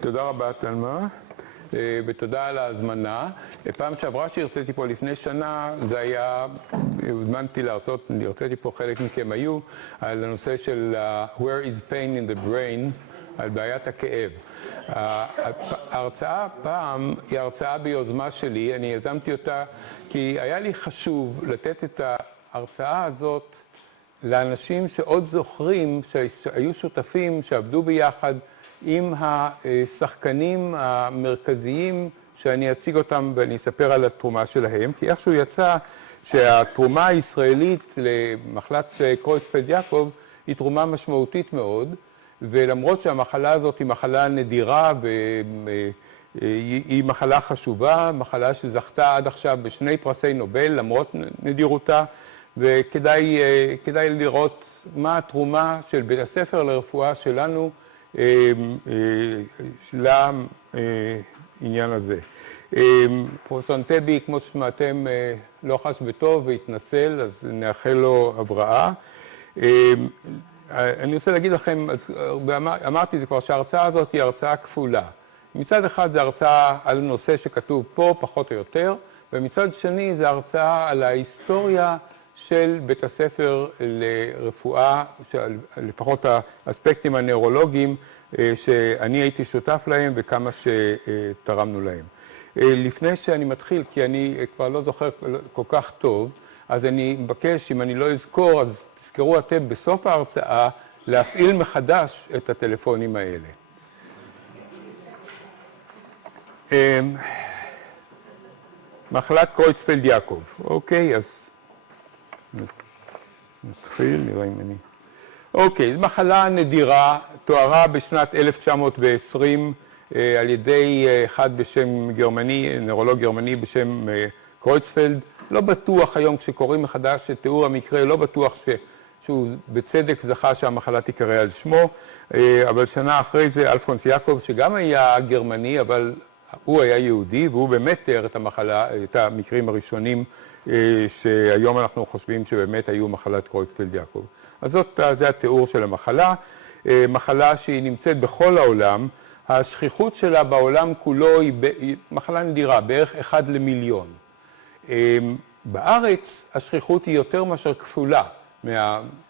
תודה רבה, תלמה, ותודה על ההזמנה. פעם שעברה שהרציתי פה לפני שנה, זה היה, הוזמנתי להרצות, הרציתי פה, חלק מכם היו, על הנושא של Where is pain in the brain, על בעיית הכאב. ההרצאה פעם היא הרצאה ביוזמה שלי, אני יזמתי אותה כי היה לי חשוב לתת את ההרצאה הזאת לאנשים שעוד זוכרים שהיו שותפים, שעבדו ביחד עם השחקנים המרכזיים שאני אציג אותם ואני אספר על התרומה שלהם, כי איכשהו יצא שהתרומה הישראלית למחלת קרויצפלד יעקב היא תרומה משמעותית מאוד, ולמרות שהמחלה הזאת היא מחלה נדירה והיא מחלה חשובה, מחלה שזכתה עד עכשיו בשני פרסי נובל למרות נדירותה, וכדאי לראות מה התרומה של בית הספר לרפואה שלנו לעניין הזה. פרופסור אנטבי, כמו ששמעתם, לא חש בטוב והתנצל, אז נאחל לו הבראה. אני רוצה להגיד לכם, אמרתי זה כבר שההרצאה הזאת היא הרצאה כפולה. מצד אחד זה הרצאה על נושא שכתוב פה, פחות או יותר, ומצד שני זה הרצאה על ההיסטוריה של בית הספר לרפואה, לפחות האספקטים הנוירולוגיים שאני הייתי שותף להם וכמה שתרמנו להם. לפני שאני מתחיל, כי אני כבר לא זוכר כל כך טוב, אז אני מבקש, אם אני לא אזכור, אז תזכרו אתם בסוף ההרצאה להפעיל מחדש את הטלפונים האלה. מחלת קרויצפלד יעקב. אוקיי, אז נתחיל, נראה אם אני... אוקיי, זו מחלה נדירה, תוארה בשנת 1920 על ידי אחד בשם גרמני, נוירולוג גרמני בשם קרויצפלד. לא בטוח היום כשקוראים מחדש את תיאור המקרה, לא בטוח שהוא בצדק זכה שהמחלה תיקרא על שמו, אבל שנה אחרי זה אלפונס יעקב, שגם היה גרמני, אבל הוא היה יהודי, והוא באמת תיאר את המחלה, את המקרים הראשונים שהיום אנחנו חושבים שבאמת היו מחלת קרויצפלד יעקב. אז זה התיאור של המחלה, מחלה שהיא נמצאת בכל העולם, השכיחות שלה בעולם כולו היא מחלה נדירה, בערך 1 למיליון. בארץ השכיחות היא יותר מאשר כפולה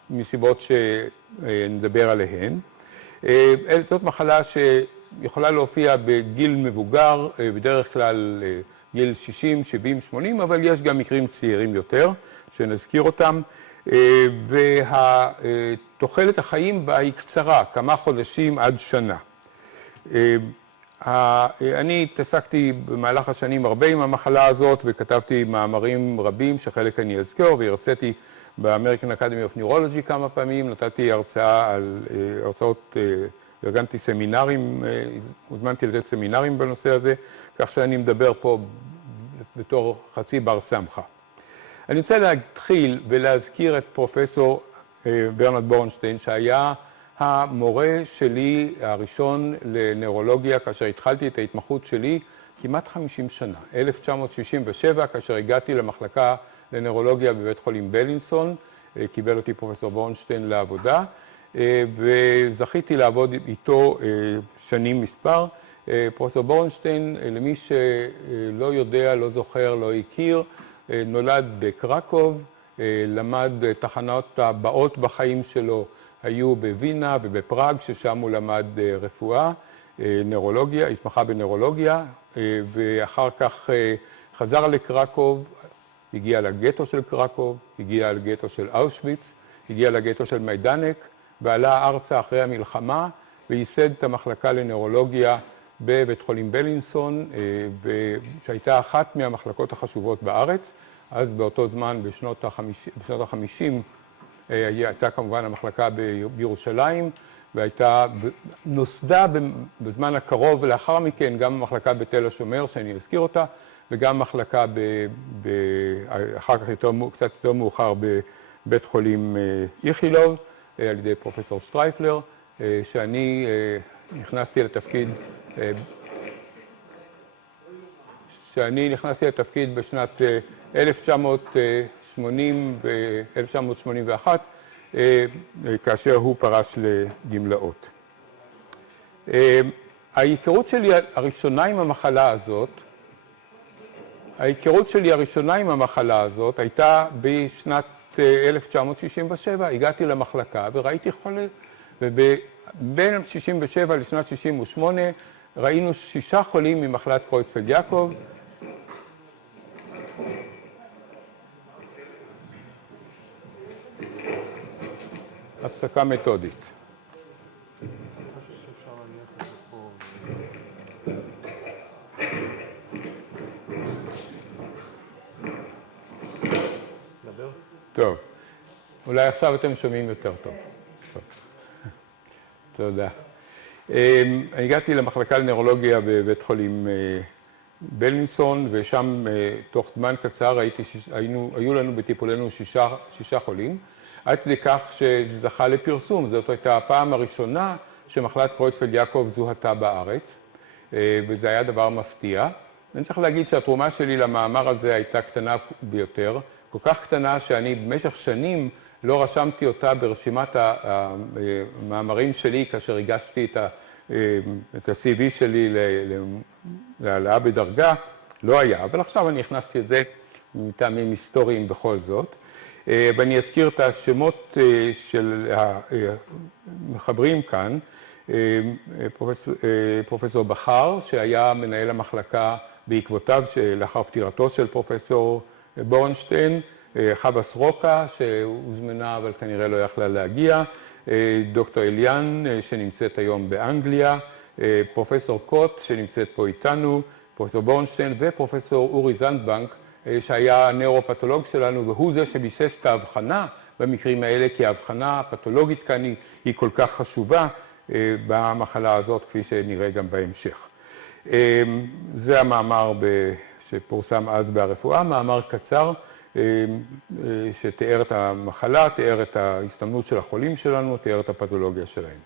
מסיבות שנדבר עליהן. זאת מחלה שיכולה להופיע בגיל מבוגר, בדרך כלל גיל 60, 70, 80, אבל יש גם מקרים צעירים יותר שנזכיר אותם. והתוחלת החיים בה היא קצרה, כמה חודשים עד שנה. אני התעסקתי במהלך השנים הרבה עם המחלה הזאת וכתבתי מאמרים רבים שחלק אני אזכור, והרציתי באמריקן אקדמי אוף ניורולוגי כמה פעמים, נתתי הרצאות, ארגנתי סמינרים, הוזמנתי לתת סמינרים בנושא הזה, כך שאני מדבר פה בתור חצי בר סמכה. אני רוצה להתחיל ולהזכיר את פרופסור ברנרד בורנשטיין, שהיה המורה שלי הראשון לנוירולוגיה, כאשר התחלתי את ההתמחות שלי כמעט 50 שנה. 1967, כאשר הגעתי למחלקה לנוירולוגיה בבית חולים בלינסון, קיבל אותי פרופסור בורנשטיין לעבודה, וזכיתי לעבוד איתו שנים מספר. פרופסור בורנשטיין, למי שלא יודע, לא זוכר, לא הכיר, נולד בקרקוב, למד תחנות הבאות בחיים שלו, היו בווינה ובפראג, ששם הוא למד רפואה, נוירולוגיה, התמחה בנוירולוגיה, ואחר כך חזר לקרקוב, הגיע לגטו של קרקוב, הגיע לגטו של אושוויץ, הגיע לגטו של מיידנק, ועלה ארצה אחרי המלחמה, וייסד את המחלקה לנוירולוגיה בבית חולים בלינסון, שהייתה אחת מהמחלקות החשובות בארץ. אז באותו זמן, בשנות ה-50, הייתה כמובן המחלקה בירושלים, נוסדה בזמן הקרוב, ולאחר מכן גם המחלקה בתל השומר, שאני אזכיר אותה, וגם מחלקה אחר כך קצת יותר מאוחר בבית חולים איכילוב, על ידי פרופסור שטרייפלר, שאני נכנסתי לתפקיד בשנת 1981, כאשר הוא פרש לגמלאות. ההיכרות שלי הראשונה עם המחלה הזאת הייתה בשנת 1967. הגעתי למחלקה וראיתי חולה, ובין 67 לשנת 68 ראינו 6 חולים ממחלת קרויצפלד-יעקב. הפסקה מתודית. טוב, אולי עכשיו אתם שומעים יותר טוב. תודה. הגעתי למחלקה לנוירולוגיה בבית חולים בלינסון, ושם תוך זמן קצר היו לנו בטיפולנו 6 חולים, עד כדי כך שזה זכה לפרסום. זאת הייתה הפעם הראשונה שמחלת קרויצפלד-יעקב זוהתה בארץ, וזה היה דבר מפתיע. אני צריך להגיד שהתרומה שלי למאמר הזה הייתה קטנה ביותר, כל כך קטנה שאני במשך שנים לא רשמתי אותה ברשימת המאמרים שלי כאשר הגשתי את ה-CV שלי להעלאה בדרגה, לא היה, אבל עכשיו אני הכנסתי את זה מטעמים היסטוריים בכל זאת. ואני אזכיר את השמות של המחברים כאן. פרופסור בחר, שהיה מנהל המחלקה בעקבותיו לאחר פטירתו של פרופסור בורנשטיין, חווה סרוקה, שהוזמנה אבל כנראה לא יכלה להגיע, דוקטור אליאן, שנמצאת היום באנגליה, פרופסור קוט, שנמצאת פה איתנו, פרופסור בורנשטיין, ופרופסור אורי זנדבנק, שהיה הנאורופתולוג שלנו, והוא זה שביסס את ההבחנה במקרים האלה, כי ההבחנה הפתולוגית כאן היא כל כך חשובה במחלה הזאת, כפי שנראה גם בהמשך. זה המאמר שפורסם אז ברפואה, מאמר קצר שתיאר את המחלה, תיאר את ההסתמנות של החולים שלנו, תיאר את הפתולוגיה שלהם.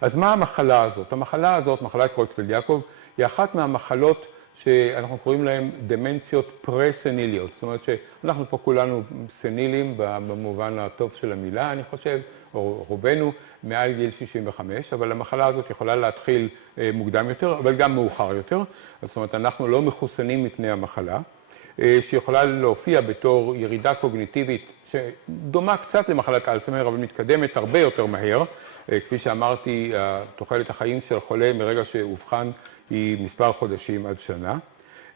אז מה המחלה הזאת? המחלה הזאת, מחלת קרויצפלד-יעקב, היא אחת מהמחלות שאנחנו קוראים להן דמנציות פרה-סניליות. זאת אומרת שאנחנו פה כולנו סנילים במובן הטוב של המילה, אני חושב, או רובנו מעל גיל 65, אבל המחלה הזאת יכולה להתחיל מוקדם יותר, אבל גם מאוחר יותר. זאת אומרת, אנחנו לא מחוסנים מפני המחלה, שיכולה להופיע בתור ירידה קוגניטיבית שדומה קצת למחלת אלצהיימר, אבל מתקדמת הרבה יותר מהר. כפי שאמרתי, תוחלת החיים של חולה מרגע שאובחן היא מספר חודשים עד שנה.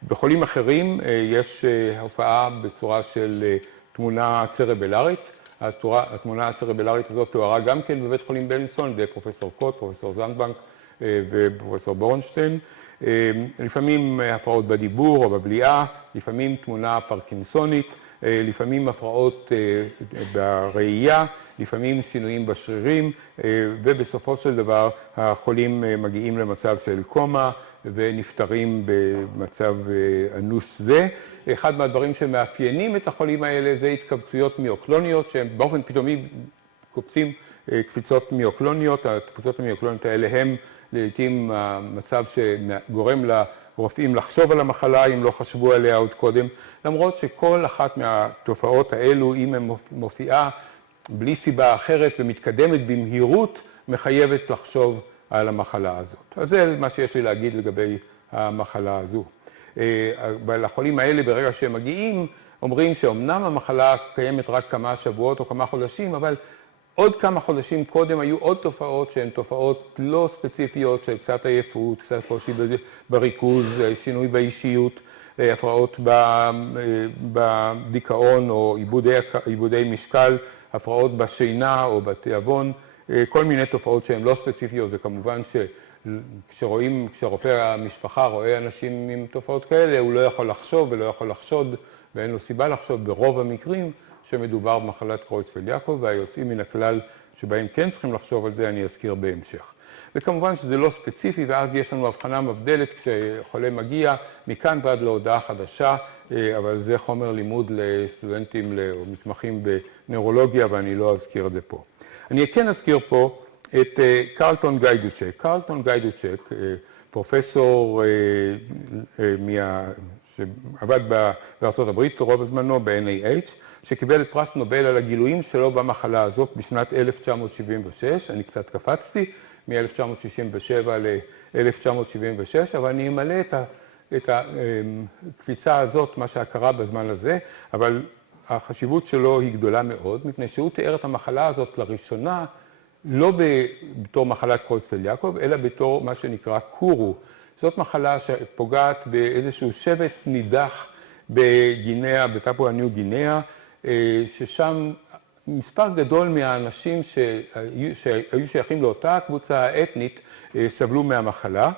בחולים אחרים יש הופעה בצורה של תמונה צרבלרית. התמונה הצרבלרית הזאת תוארה גם כן בבית חולים בלינסון, על ידי פרופסור קוט, פרופסור זנדבנק ופרופסור בורנשטיין. לפעמים הפרעות בדיבור או בבליעה, לפעמים תמונה פרקינסונית, לפעמים הפרעות בראייה, לפעמים שינויים בשרירים, ובסופו של דבר החולים מגיעים למצב של קומה ונפטרים במצב אנוש זה. אחד מהדברים שמאפיינים את החולים האלה זה התכווצויות מיוקלוניות, שהם באופן פתאומי קופצים קפיצות מיוקלוניות. הקפיצות המיוקלוניות האלה הם לעתים המצב שגורם לרופאים לחשוב על המחלה, אם לא חשבו עליה עוד קודם, למרות שכל אחת מהתופעות האלו, אם הן מופיעה בלי סיבה אחרת ומתקדמת במהירות, מחייבת לחשוב על המחלה הזאת. אז זה מה שיש לי להגיד לגבי המחלה הזו. לחולים האלה, ברגע שהם מגיעים, אומרים שאומנם המחלה קיימת רק כמה שבועות או כמה חודשים, אבל עוד כמה חודשים קודם היו עוד תופעות שהן תופעות לא ספציפיות של קצת עייפות, קצת קושי בריכוז, שינוי באישיות, הפרעות בדיכאון או עיבודי משקל, הפרעות בשינה או בתיאבון, כל מיני תופעות שהן לא ספציפיות, וכמובן כשרופא המשפחה רואה אנשים עם תופעות כאלה, הוא לא יכול לחשוב ולא יכול לחשוד, ואין לו סיבה לחשוב ברוב המקרים שמדובר במחלת קרויצפלד-יעקב, והיוצאים מן הכלל שבהם כן צריכים לחשוב על זה, אני אזכיר בהמשך. וכמובן שזה לא ספציפי, ואז יש לנו הבחנה מבדלת כשחולה מגיע מכאן ועד להודעה חדשה, אבל זה חומר לימוד לסטודנטים או מתמחים בנוירולוגיה, ואני לא אזכיר את זה פה. אני כן אזכיר פה את קרלטון גיידוצ'ק. קרלטון גיידוצ'ק, פרופסור שעבד בארצות הברית רוב הזמנו ב-NIH, שקיבל את פרס נובל על הגילויים שלו במחלה הזאת בשנת 1976, אני קצת קפצתי, מ-1967 ל-1976, אבל אני אמלא את הקפיצה הזאת, מה שקרה בזמן הזה, אבל החשיבות שלו היא גדולה מאוד, מפני שהוא תיאר את המחלה הזאת לראשונה, לא בתור מחלת קרויצפלד-יעקב, אלא בתור מה שנקרא קורו. זאת מחלה שפוגעת באיזשהו שבט נידח בגינאה, בפפואה ניו גינאה, ששם מספר גדול מהאנשים שהיו שייכים לאותה קבוצה אתנית סבלו מהמחלה,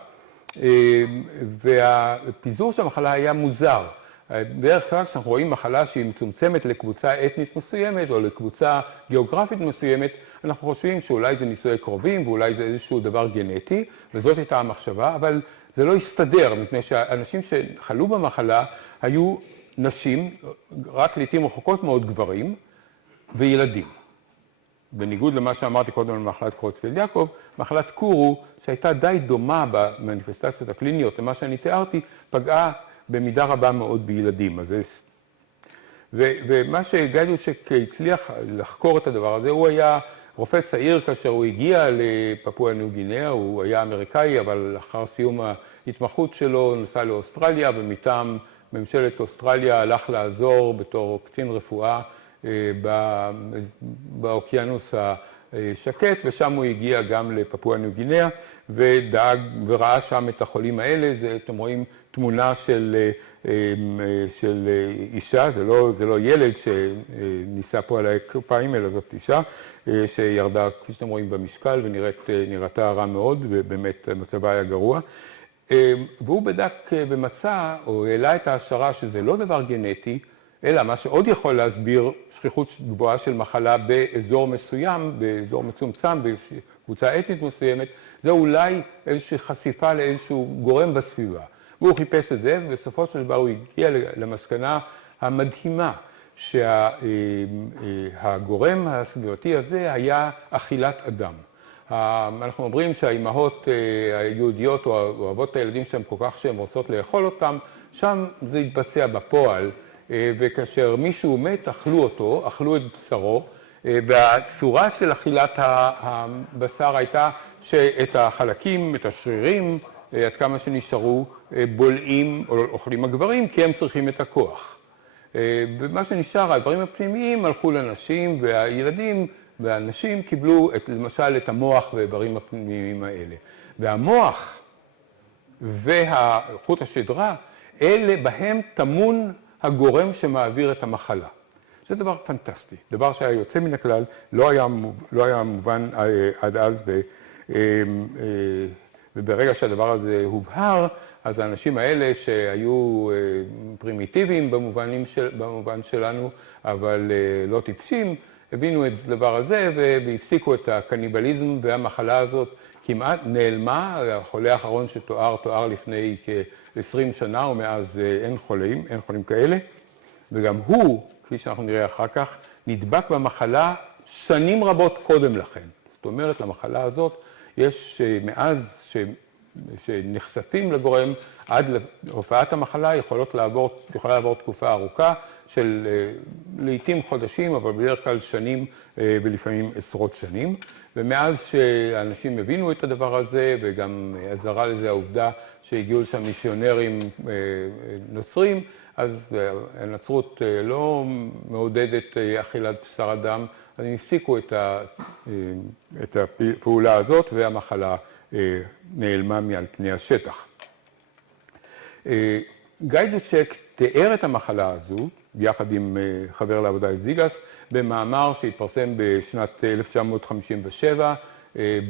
והפיזור של המחלה היה מוזר. בדרך כלל כשאנחנו רואים מחלה שהיא מצומצמת לקבוצה אתנית מסוימת או לקבוצה גיאוגרפית מסוימת, אנחנו חושבים שאולי זה נישואי קרובים ואולי זה איזשהו דבר גנטי, וזאת הייתה המחשבה, אבל זה לא הסתדר, מפני שהאנשים שחלו במחלה היו נשים, רק לעתים רחוקות מאוד גברים וילדים. בניגוד למה שאמרתי קודם על מחלת קרויצפלד-יעקב, מחלת קורו, שהייתה די דומה במניפסטציות הקליניות למה שאני תיארתי, פגעה במידה רבה מאוד בילדים. ומה שגיידוצ'ק הצליח לחקור את הדבר הזה, הוא היה רופא צעיר כאשר הוא הגיע לפפואה ניו גינאה, הוא היה אמריקאי, אבל לאחר סיום ההתמחות שלו נסע לאוסטרליה, ומטעם ממשלת אוסטרליה הלך לעזור בתור קצין רפואה באוקיינוס השקט, ושם הוא הגיע גם לפפואה ניו גינאה, ודאג וראה שם את החולים האלה. אתם רואים תמונה של אישה, זה לא ילד שניסה פה על הכפיים, אלא זאת אישה שירדה, כפי שאתם רואים, במשקל, ונראתה רע מאוד, ובאמת מצבה היה גרוע. והוא בדק ומצא, או העלה את ההשערה שזה לא דבר גנטי, אלא מה שעוד יכול להסביר שכיחות גבוהה של מחלה באזור מסוים, באזור מצומצם, בקבוצה אתנית מסוימת, זה אולי איזושהי חשיפה לאיזשהו גורם בסביבה. והוא חיפש את זה, ובסופו של דבר הוא הגיע למסקנה המדהימה שהגורם הסביבתי הזה היה אכילת אדם. אנחנו אומרים שהאימהות היהודיות אוהבות את הילדים שלהם כל כך שהן רוצות לאכול אותם, שם זה התבצע בפועל, וכאשר מישהו מת, אכלו אותו, אכלו את בשרו, והצורה של אכילת הבשר הייתה שאת החלקים, את השרירים, עד כמה שנשארו, בולעים או אוכלים הגברים, כי הם צריכים את הכוח. ומה שנשאר, הדברים הפנימיים הלכו לנשים, והילדים והנשים קיבלו למשל את המוח והאיברים הפנימיים האלה. והמוח והחוט השדרה, אלה בהם טמון הגורם שמעביר את המחלה. זה דבר פנטסטי, דבר שהיה יוצא מן הכלל, לא היה מובן עד אז, וברגע שהדבר הזה הובהר, אז האנשים האלה שהיו פרימיטיביים במובן שלנו, אבל לא טיפשים, הבינו את הדבר הזה והפסיקו את הקניבליזם, והמחלה הזאת כמעט נעלמה. החולה האחרון תואר לפני כ-20 שנה, ומאז אין חולים כאלה. וגם הוא, כפי שאנחנו נראה אחר כך, נדבק במחלה שנים רבות קודם לכן. זאת אומרת, למחלה הזאת יש מאז שנחשפים לגורם עד להופעת המחלה, יכולה לעבור תקופה ארוכה של לעתים חודשים, אבל בדרך כלל שנים ולפעמים עשרות שנים. ומאז שאנשים הבינו את הדבר הזה, וגם עזרה לזה העובדה שהגיעו לשם מיסיונרים נוצרים, אז הנצרות לא מעודדת אכילת בשר אדם, אז הם הפסיקו את הפעולה הזאת, והמחלה נעלמה מעל פני השטח. גיידוצ'ק תיאר את המחלה הזו, ביחד עם חבר לעבודה זיגס, במאמר שהתפרסם בשנת 1957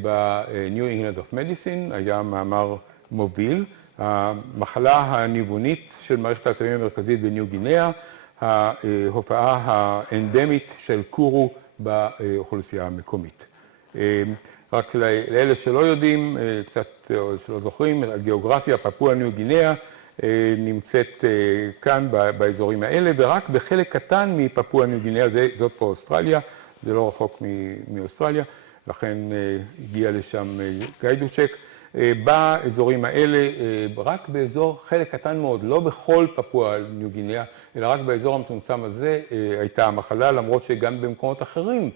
ב-New England of Medicine, היה מאמר מוביל. המחלה הניוונית של מערכת העצבים המרכזית בניו גינאה, ההופעה האנדמית של קורו באוכלוסייה המקומית. רק לאלה שלא יודעים, קצת שלא זוכרים, הגיאוגרפיה, פפואה ניו גינאה, נמצאת כאן באזורים האלה, ורק בחלק קטן מפפואה ניו גינאה, זאת פה אוסטרליה, זה לא רחוק מאוסטרליה, לכן הגיע לשם גיידוצ'ק. באזורים האלה, רק באזור חלק קטן מאוד, לא בכל פפואה ניו גינאה, אלא רק באזור המצומצם הזה הייתה המחלה, למרות שגם במקומות אחרים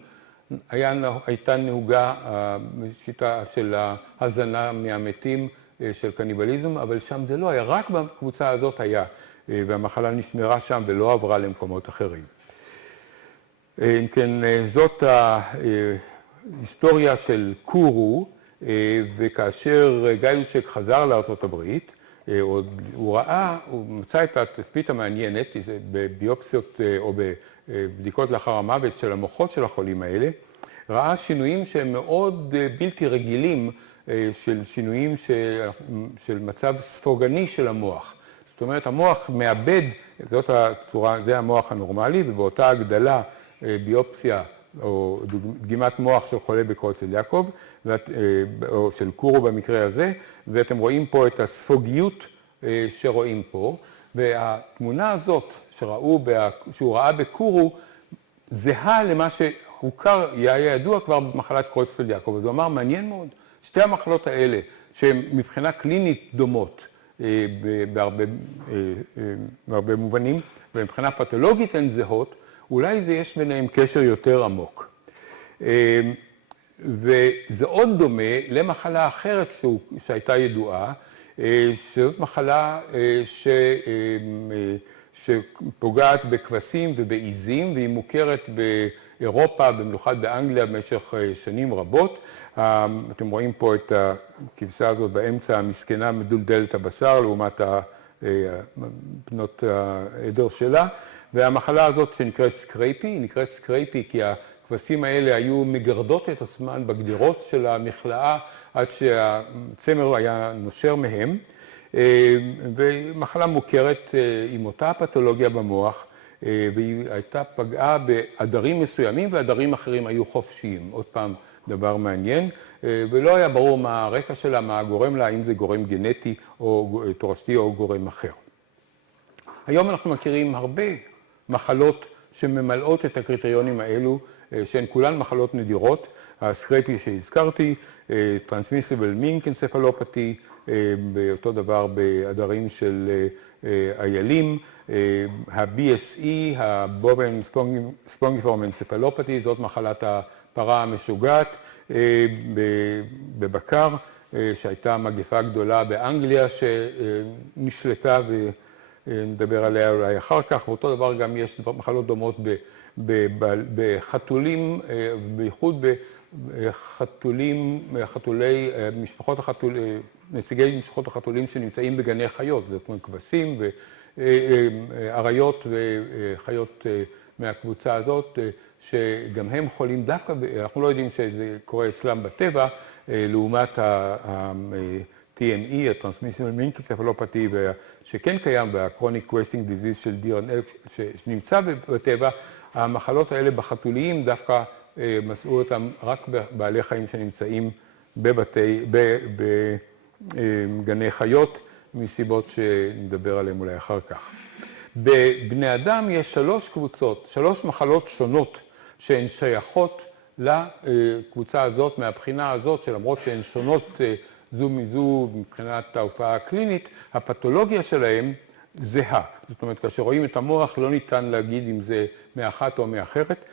הייתה נהוגה שיטה של ההזנה מהמתים של קניבליזם, אבל שם זה לא היה, רק בקבוצה הזאת היה, והמחלה נשמרה שם ולא עברה למקומות אחרים. אם כן, זאת ההיסטוריה של קורו, וכאשר גאיושק חזר לארצות הברית, הוא מצא את התצפית המעניינת, בביופסיות או בבדיקות לאחר המוות של המוחות של החולים האלה, ראה שינויים שהם מאוד בלתי רגילים, של שינויים של מצב ספוגני של המוח. זאת אומרת, המוח מאבד, זאת הצורה, זה המוח הנורמלי, ובאותה הגדלה, ביופסיה או דגימת מוח של חולה בקרויצפלד יעקב, או של קורו במקרה הזה, ואתם רואים פה את הספוגיות שרואים פה, והתמונה הזאת שהוא ראה בקורו, זהה למה שהוכר, היה ידוע כבר במחלת קרויצפלד יעקב. אז הוא אמר, מעניין מאוד, שתי המחלות האלה, שהן מבחינה קלינית דומות, בהרבה מובנים, ומבחינה פתולוגית הן זהות, אולי יש ביניהם קשר יותר עמוק. וזה עוד דומה למחלה אחרת שהייתה ידועה, שזאת מחלה שפוגעת בכבשים ובעיזים, והיא מוכרת באירופה, במיוחד באנגליה, במשך שנים רבות. אתם רואים פה את הכבשה הזאת באמצע, המסכנה מדולדלת הבשר, לעומת בנות העדר שלה. והמחלה הזאת שנקראת סקרייפי, היא נקראת סקרייפי כי הכבשים האלה היו מגרדות את עצמן בגדרות של המכלאה עד שהצמר היה נושר מהם, ומחלה מוכרת עם אותה פתולוגיה במוח, והיא הייתה פגעה בעדרים מסוימים ועדרים אחרים היו חופשיים. עוד פעם, דבר מעניין, ולא היה ברור מה הרקע שלה, מה הגורם לה, אם זה גורם גנטי או תורשתי או גורם אחר. היום אנחנו מכירים הרבה מחלות שממלאות את הקריטריונים האלו, שהן כולן מחלות נדירות. הסקרייפי שהזכרתי, Transmissible Mink Encephalopathy, באותו דבר בעדרים של איילים, ה-BSE, ה-Bovine Spongiform Encephalopathy, זאת מחלת הפרה המשוגעת בבקר, שהייתה מגפה גדולה באנגליה שנשלטה ונדבר עליה אולי אחר כך, ואותו דבר גם יש מחלות דומות בחתולים, בייחוד חתולי משפחות החתולים, נציגי משפחות החתולים שנמצאים בגני חיות, זאת אומרת כבשים ואריות וחיות מהקבוצה הזאת, שגם הם חולים דווקא, אנחנו לא יודעים שזה קורה אצלם בטבע, לעומת ה-TME, ה-Transmissible Mink Encephalopathy, שכן קיים ב-Chronic Wasting Disease של DRNL, שנמצא בטבע, המחלות האלה בחתוליים דווקא מצאו אותם רק בבעלי חיים שנמצאים בגני חיות, מסיבות שנדבר עליהן אולי אחר כך. בבני אדם יש שלוש מחלות שונות שהן שייכות לקבוצה הזאת, מהבחינה הזאת, שלמרות שהן שונות זו מזו מבחינת ההופעה הקלינית, הפתולוגיה שלהן זהה. זאת אומרת, כאשר רואים את המוח, לא ניתן להגיד אם זה מאחת או מאחרת.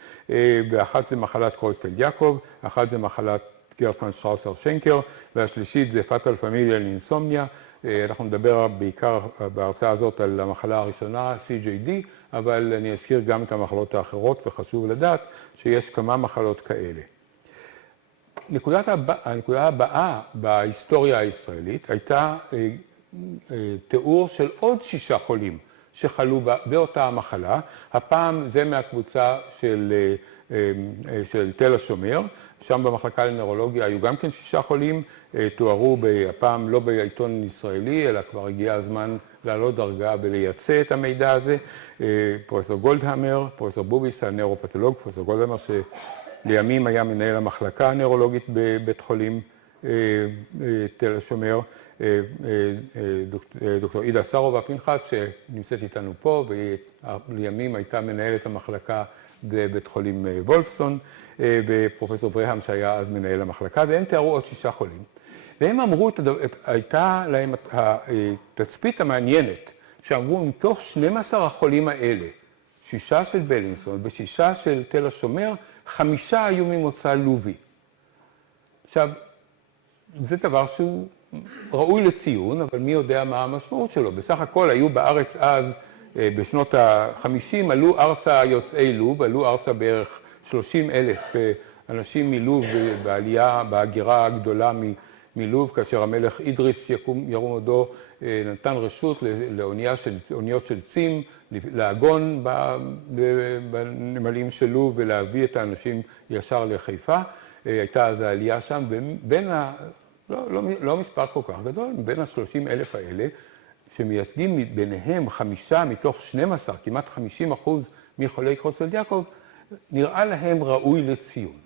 באחת זה מחלת קרויצפלד יעקב, אחת זה מחלת גרסמן שטראוסר שנקר, והשלישית זה פטל פמיליה לאינסומניה. אנחנו נדבר בעיקר בהרצאה הזאת על המחלה הראשונה, CJD, אבל אני אזכיר גם את המחלות האחרות, וחשוב לדעת שיש כמה מחלות כאלה. הנקודה הבאה בהיסטוריה הישראלית הייתה תיאור של עוד 6 חולים שחלו באותה המחלה. הפעם זה מהקבוצה של תל השומר, שם במחלקה לנוירולוגיה היו גם כן 6 חולים, תוארו הפעם לא בעיתון ישראלי, אלא כבר הגיע הזמן לעלות דרגה ולייצא את המידע הזה. פרופסור גולדהמר, פרופסור בוביס, הנאורופתולוג, פרופסור גולדהמר, שלימים היה מנהל המחלקה הנוירולוגית בבית חולים תל השומר, דוקטור עידה סרובה פנחס, שנמצאת איתנו פה, ולימים הייתה מנהלת המחלקה בבית חולים וולפסון, ופרופסור ברהם שהיה אז מנהל המחלקה, והם תיארו עוד 6 חולים. והם אמרו, הייתה להם התצפית המעניינת, שאמרו, מתוך 12 החולים האלה, 6 של בלינסון ו6 של תל השומר, 5 היו ממוצא לובי. עכשיו, זה דבר שהוא ראוי לציון, אבל מי יודע מה המשמעות שלו. בסך הכל היו בארץ אז, בשנות ה-50, עלו ארצה יוצאי לוב, עלו ארצה בערך 30,000 אנשים מלוב בעלייה, בהגירה הגדולה מלוב, כאשר המלך אידריס ירום הודו נתן רשות לאוניות של צים, להגון בנמלים של לוב ולהביא את האנשים ישר לחיפה. הייתה אז העלייה שם, ובין לא מספר כל כך גדול, בין ה-30,000 האלה, שמייצגים ביניהם 5 מתוך 12, כמעט 50% מחולי קרוצפלד יעקב, נראה להם ראוי לציון.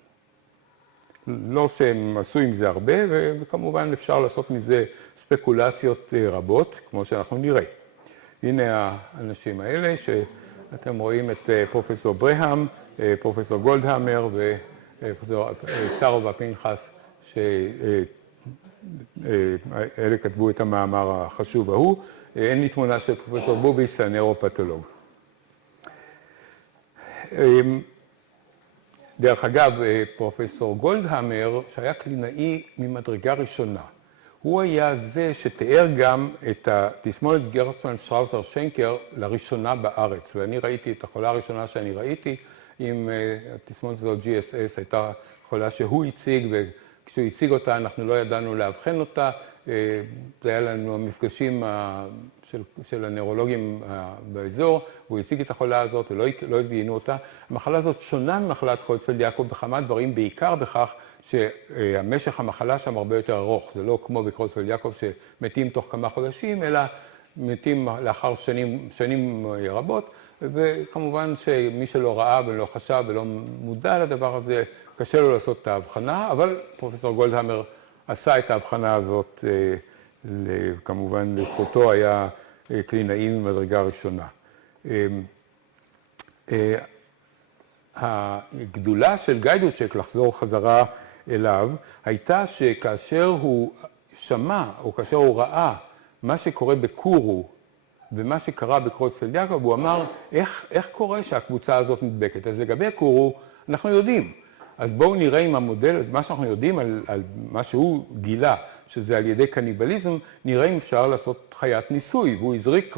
לא שהם עשו עם זה הרבה, וכמובן אפשר לעשות מזה ספקולציות רבות, כמו שאנחנו נראה. הנה האנשים האלה, שאתם רואים את פרופסור ברהם, פרופסור גולדהמר ופרופסור סארו ופנחס, שאלה כתבו את המאמר החשוב ההוא. אין לי תמונה של פרופסור בוביס, הנאורופתולוג. דרך אגב, פרופסור גולדהמר, שהיה קלינאי ממדרגה ראשונה, הוא היה זה שתיאר גם את התסמונת גרסמן-שטראוסר-שנקר לראשונה בארץ. ואני ראיתי את החולה הראשונה שאני ראיתי עם התסמונת הזאת GSS, הייתה חולה שהוא הציג, וכשהוא הציג אותה אנחנו לא ידענו להבחן אותה. זה היה לנו המפגשים של הנוירולוגים באזור, והוא הציג את החולה הזאת ולא זיהינו אותה. המחלה הזאת שונה ממחלת קרויצפלד יעקב בכמה דברים, בעיקר בכך שהמשך המחלה שם הרבה יותר ארוך. זה לא כמו בקרויצפלד יעקב שמתים תוך כמה חודשים, אלא מתים לאחר שנים רבות, וכמובן שמי שלא ראה ולא חשב ולא מודע לדבר הזה, קשה לו לעשות את ההבחנה, אבל פרופסור גולדהמר עשה את ההבחנה הזאת, כמובן לזכותו היה קלינאי ממדרגה ראשונה. הגדולה של גיידוצ'ק, לחזור חזרה אליו, הייתה שכאשר הוא שמע או כאשר הוא ראה מה שקורה בקורו ומה שקרה בקרויצפלד יעקב, הוא אמר, איך קורה שהקבוצה הזאת נדבקת? אז לגבי קורו אנחנו יודעים. אז בואו נראה עם המודל, מה שאנחנו יודעים על מה שהוא גילה, שזה על ידי קניבליזם, נראה אם אפשר לעשות חיית ניסוי. והוא הזריק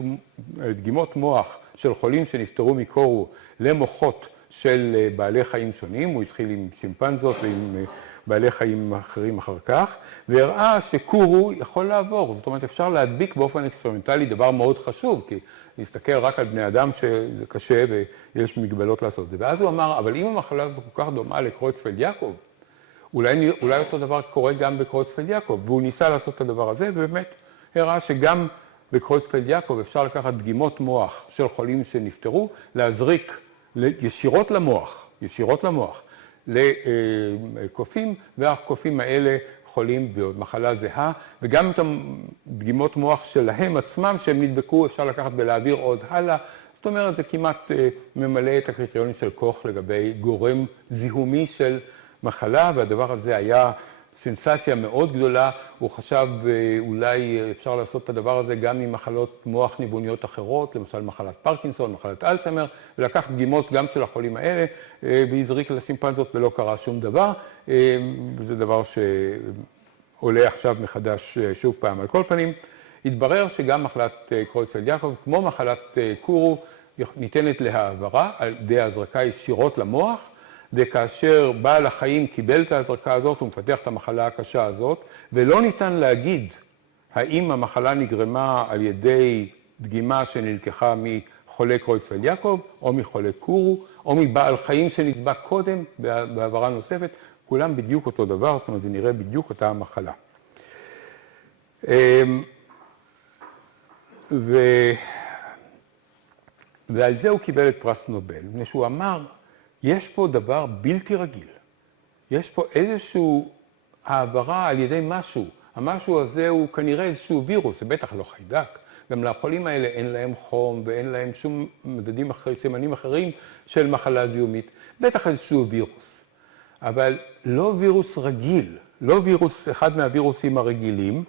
דגימות מוח של חולים שנפטרו מקורו למוחות של בעלי חיים שונים. הוא התחיל עם שימפנזות ועם בעלי חיים אחרים אחר כך, והראה שקורו יכול לעבור. זאת אומרת, אפשר להדביק באופן אקספרימנטלי דבר מאוד חשוב, כי להסתכל רק על בני אדם שזה קשה ויש מגבלות לעשות את זה. ואז הוא אמר, אבל אם המחלה הזו כל כך דומה לקרויצפלד יעקב, אולי אותו דבר קורה גם בקרויצפלד יעקב, והוא ניסה לעשות את הדבר הזה, ובאמת הראה שגם בקרויצפלד יעקב אפשר לקחת דגימות מוח של חולים שנפטרו, להזריק ישירות למוח, לקופים, והקופים האלה חולים במחלה זהה, וגם את הדגימות מוח שלהם עצמם שהם נדבקו אפשר לקחת ולהעביר עוד הלאה. זאת אומרת, זה כמעט ממלא את הקריטריונים של קוך לגבי גורם זיהומי של מחלה, והדבר הזה היה סנסציה מאוד גדולה. הוא חשב אולי אפשר לעשות את הדבר הזה גם עם מחלות מוח ניווניות אחרות, למשל מחלת פרקינסון, מחלת אלצהיימר, ולקח דגימות גם של החולים האלה, והזריק לשימפנזות ולא קרה שום דבר. זה דבר שעולה עכשיו מחדש שוב פעם. על כל פנים, התברר שגם מחלת קרויצפלד יעקב, כמו מחלת קורו, ניתנת להעברה על ידי הזרקה ישירות למוח, וכאשר בעל החיים קיבל את ההזרקה הזאת, הוא מפתח את המחלה הקשה הזאת, ולא ניתן להגיד האם המחלה נגרמה על ידי דגימה שנלקחה מחולה קרויצפלד יעקב, או מחולה קורו, או מבעל חיים שנדבק קודם בהעברה נוספת, כולם בדיוק אותו דבר, זאת אומרת, זה נראה בדיוק אותה המחלה. ועל זה הוא קיבל את פרס נובל, מפני שהוא אמר, יש פה דבר בלתי רגיל. יש פה איזשהו העברה על ידי משהו. המשהו הזה הוא כנראה איזשהו וירוס, זה בטח לא חיידק. גם לחולים האלה אין להם חום ואין להם שום מדדים אחרים, סימנים אחרים של מחלה זיהומית. בטח איזשהו וירוס. אבל לא וירוס רגיל, לא וירוס, אחד מהווירוסים הרגילים,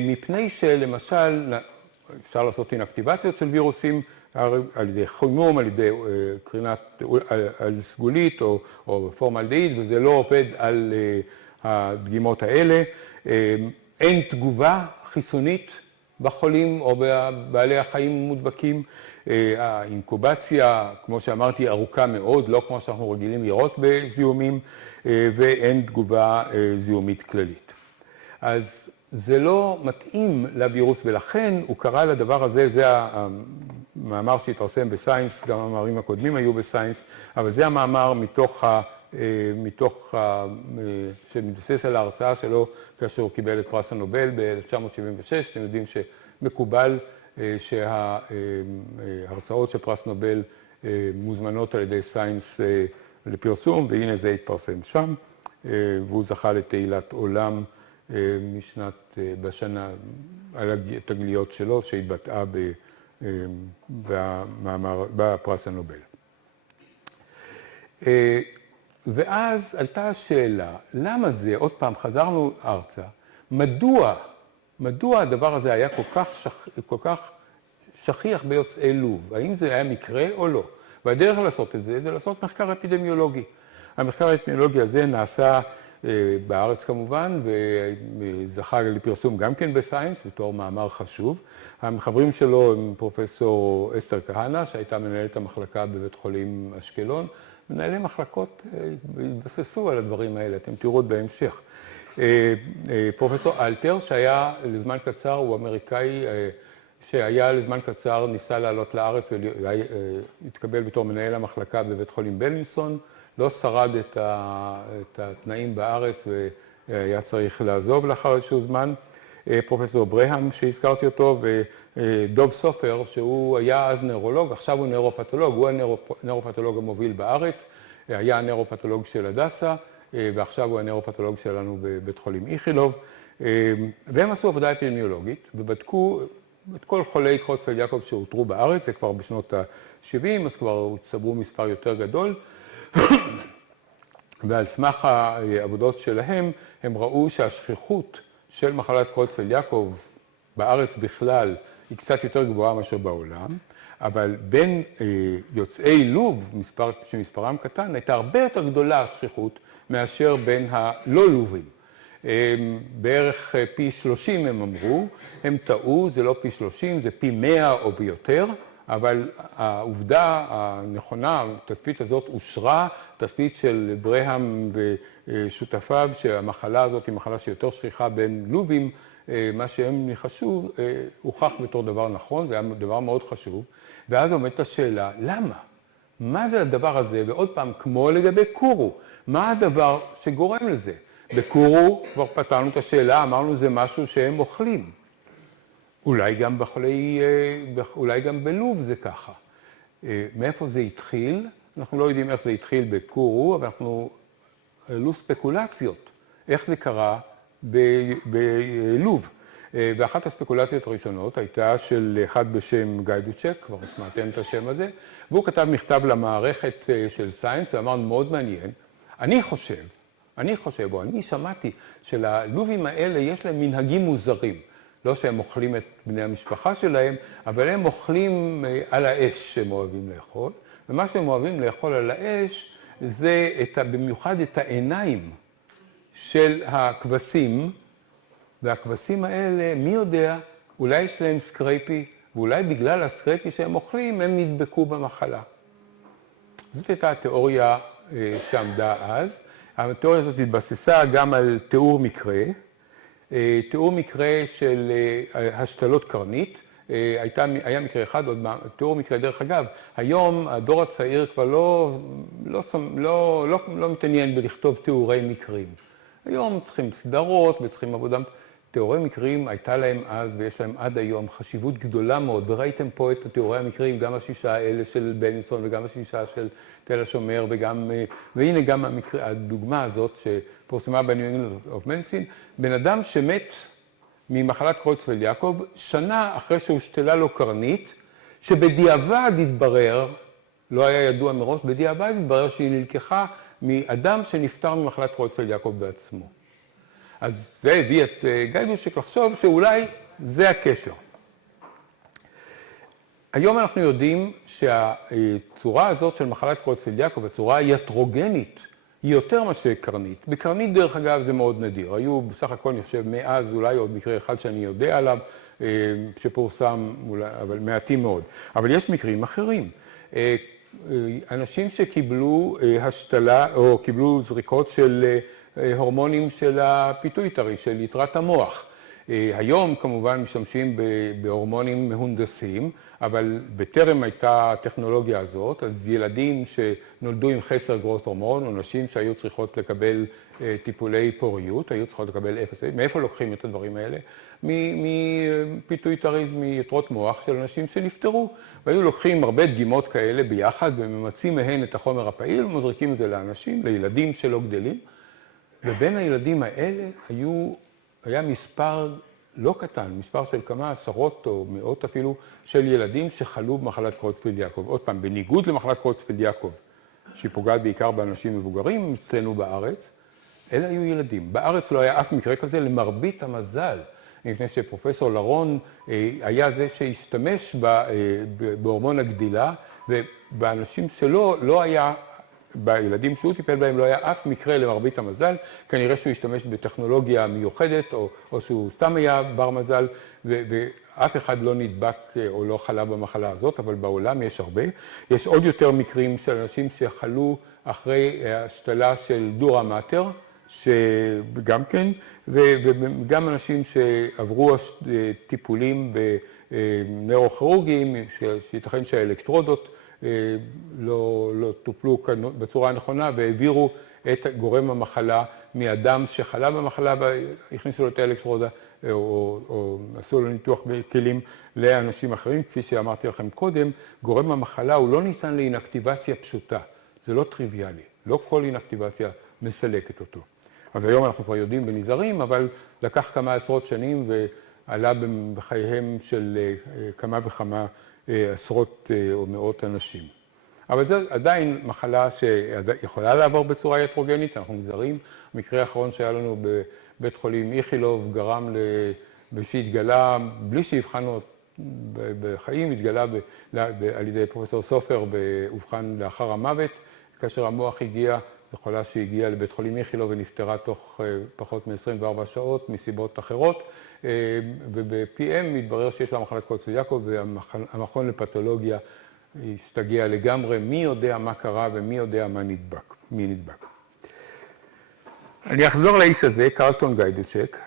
מפני שלמשל, אפשר לעשות אינאקטיבציות של וירוסים על ידי חימום, על ידי קרינת על סגולית או פורמלדהיד, וזה לא עובד על הדגימות האלה. אין תגובה חיסונית בחולים או בבעלי החיים מודבקים. האינקובציה, כמו שאמרתי, ארוכה מאוד, לא כמו שאנחנו רגילים לראות בזיהומים, ואין תגובה זיהומית כללית. אז זה לא מתאים לווירוס, ולכן הוא קרא לדבר הזה, זה המאמר שהתפרסם בסיינס, גם המאמרים הקודמים היו בסיינס, אבל זה המאמר שמתבסס על ההרצאה שלו כאשר הוא קיבל את פרס הנובל ב-1976. אתם יודעים שמקובל שההרצאות של פרס נובל מוזמנות על ידי סיינס לפרסום, והנה זה התפרסם שם, והוא זכה לתהילת עולם בשנה על התגליות שלו שהתבטאה בפרס הנובל. ואז עלתה השאלה, למה זה, עוד פעם חזרנו ארצה, מדוע הדבר הזה היה כל כך שכיח ביוצאי לוב? האם זה היה מקרה או לא? והדרך לעשות את זה, זה לעשות מחקר אפידמיולוגי. המחקר האפידמיולוגי הזה נעשה בארץ כמובן, וזכה לפרסום גם כן בסיינס, בתור מאמר חשוב. המחברים שלו הם פרופסור אסתר כהנא, שהייתה מנהלת המחלקה בבית חולים אשקלון. מנהלי מחלקות התבססו על הדברים האלה, אתם תראו את בהמשך. פרופסור אלתר, שהיה לזמן קצר, הוא אמריקאי, שהיה לזמן קצר, ניסה לעלות לארץ והתקבל בתור מנהל המחלקה בבית חולים בלינסון, לא שרד את התנאים בארץ והיה צריך לעזוב לאחר איזשהו זמן. פרופסור ברהם, שהזכרתי אותו, ודוב סופר, שהוא היה אז נוירולוג, עכשיו הוא נוירופתולוג, הוא הנוירופתולוג המוביל בארץ, היה הנוירופתולוג של הדסה, ועכשיו הוא הנוירופתולוג שלנו בבית חולים איכילוב, והם עשו עבודה אפידמיולוגית, ובדקו את כל חולי קרויצפלד-יעקב שאותרו בארץ, זה כבר בשנות ה-70, אז כבר הצטברו מספר יותר גדול, ועל סמך העבודות שלהם, הם ראו שהשכיחות של מחלת קרויצפלד-יעקב בארץ בכלל היא קצת יותר גבוהה מאשר בעולם, אבל בין יוצאי לוב, שמספרם קטן, הייתה הרבה יותר גדולה השכיחות מאשר בין הלא לובים. בערך פי 30 הם אמרו, הם טעו, זה לא פי 30, זה פי 100 או ביותר, אבל העובדה הנכונה, התצפית הזאת אושרה, תצפית של ברהם ושותפיו, שהמחלה הזאת היא מחלה שיותר שכיחה בין לובים, מה שהם ניחשו, הוכח בתור דבר נכון, זה היה דבר מאוד חשוב, ואז עומדת השאלה, למה? מה זה הדבר הזה? ועוד פעם, כמו לגבי קורו, מה הדבר שגורם לזה? בקורו כבר פתרנו את השאלה, אמרנו זה משהו שהם אוכלים. אולי גם בלוב זה ככה. מאיפה זה התחיל? אנחנו לא יודעים איך זה התחיל בקורו, אבל אנחנו העלו ספקולציות. איך זה קרה בלוב? ואחת הספקולציות הראשונות הייתה של אחד בשם גיידוצ'ק, כבר שמעתם את השם הזה, והוא כתב מכתב למערכת של סיינס, ואמר מאוד מעניין, אני שמעתי שללובים האלה יש להם מנהגים מוזרים. לא שהם אוכלים את בני המשפחה שלהם, אבל הם אוכלים על האש שהם אוהבים לאכול. ומה שהם אוהבים לאכול על האש זה במיוחד את העיניים של הכבשים, והכבשים האלה, מי יודע, אולי יש להם סקרייפי, ואולי בגלל הסקרייפי שהם אוכלים, הם נדבקו במחלה. זאת הייתה התיאוריה שעמדה אז. התיאוריה הזאת התבססה גם על תיאור מקרה, תיאור מקרה של השתלות קרנית, היה מקרה אחד, עוד תיאור מקרה דרך אגב, היום הדור הצעיר כבר לא מתעניין בלכתוב תיאורי מקרים. היום צריכים סדרות וצריכים עבודה. תיאורי מקרים הייתה להם אז ויש להם עד היום חשיבות גדולה מאוד, וראיתם פה את תיאורי המקרים, גם השישה האלה של בלינסון וגם השישה של תל השומר, והנה גם הדוגמה הזאת שפורסמה ב-New England of Medicine, בן אדם שמת ממחלת קרויצפלד-יעקב שנה אחרי שהושתלה לו קרנית, שבדיעבד התברר, לא היה ידוע מראש, בדיעבד התברר שהיא נלקחה מאדם שנפטר ממחלת קרויצפלד-יעקב בעצמו. אז זה הביא את גיידוצ'ק לחשוב שאולי זה הקשר. היום אנחנו יודעים שהצורה הזאת של מחלת קרויצפלד-יעקב, הצורה היאטרוגנית, היא יותר מאשר קרנית. בקרנית, דרך אגב, זה מאוד נדיר. היו בסך הכל, אני חושב, מאז אולי עוד מקרה אחד שאני יודע עליו, שפורסם, אבל מעטים מאוד. אבל יש מקרים אחרים. אנשים שקיבלו השתלה או קיבלו זריקות של הורמונים של הפיטויטרי, של יתרת המוח. היום כמובן משתמשים בהורמונים מהונדסים, אבל בטרם הייתה הטכנולוגיה הזאת, אז ילדים שנולדו עם חסר גרוס הורמון, או נשים שהיו צריכות לקבל טיפולי פוריות, היו צריכות לקבל אפס. מאיפה לוקחים את הדברים האלה? מפיטויטריזם, מיתרות מוח של אנשים שנפטרו, והיו לוקחים הרבה דגימות כאלה ביחד, וממצים מהן את החומר הפעיל, ומזריקים את זה לאנשים, לילדים שלא גדלים, ובין הילדים האלה היה מספר לא קטן, מספר של כמה עשרות או מאות אפילו, של ילדים שחלו במחלת קרויצפלד-יעקב. עוד פעם, בניגוד למחלת קרויצפלד-יעקב, שהיא פוגעת בעיקר באנשים מבוגרים, אצלנו בארץ, אלה היו ילדים. בארץ לא היה אף מקרה כזה, למרבית המזל, מפני שפרופסור לרון היה זה שהשתמש בהורמון הגדילה, ובאנשים שלו לא היה, בילדים שהוא טיפל בהם לא היה אף מקרה למרבית המזל, כנראה שהוא השתמש בטכנולוגיה מיוחדת, או שהוא סתם היה בר מזל, ואף אחד לא נדבק או לא חלה במחלה הזאת, אבל בעולם יש הרבה. יש עוד יותר מקרים של אנשים שחלו אחרי השתלה של דורה מאטר, שגם כן, וגם אנשים שעברו טיפולים בנוירוכירורגיים, שייתכן שהאלקטרודות לא טופלו בצורה הנכונה, והעבירו את גורם המחלה מאדם שחלה במחלה, והכניסו לו את האלקטרודה, או עשו לו ניתוח בכלים לאנשים אחרים. כפי שאמרתי לכם קודם, גורם המחלה הוא לא ניתן לאינאקטיבציה פשוטה. זה לא טריוויאלי. לא כל אינאקטיבציה מסלקת אותו. אז היום אנחנו כבר יודעים בנזרים, אבל לקח כמה עשרות שנים ועלה בחייהם של כמה וכמה עשרות או מאות אנשים. אבל זו עדיין מחלה שיכולה לעבור בצורה יאטרוגנית, אנחנו נזהרים. המקרה האחרון שהיה לנו בבית חולים איכילוב גרם שהתגלה, בלי שהבחנו בחיים, התגלה על ידי פרופסור סופר באובחן לאחר המוות, כאשר המוח הגיע, חולה שהגיעה לבית חולים איכילוב ונפטרה תוך פחות מ-24 שעות מסיבות אחרות, וב-PM מתברר שיש לה מחלת קרויצפלד-יעקב, והמכון לפתולוגיה השתגע לגמרי, מי יודע מה קרה ומי יודע מי נדבק. אני אחזור לאיש הזה, קרלטון גיידוצ'ק,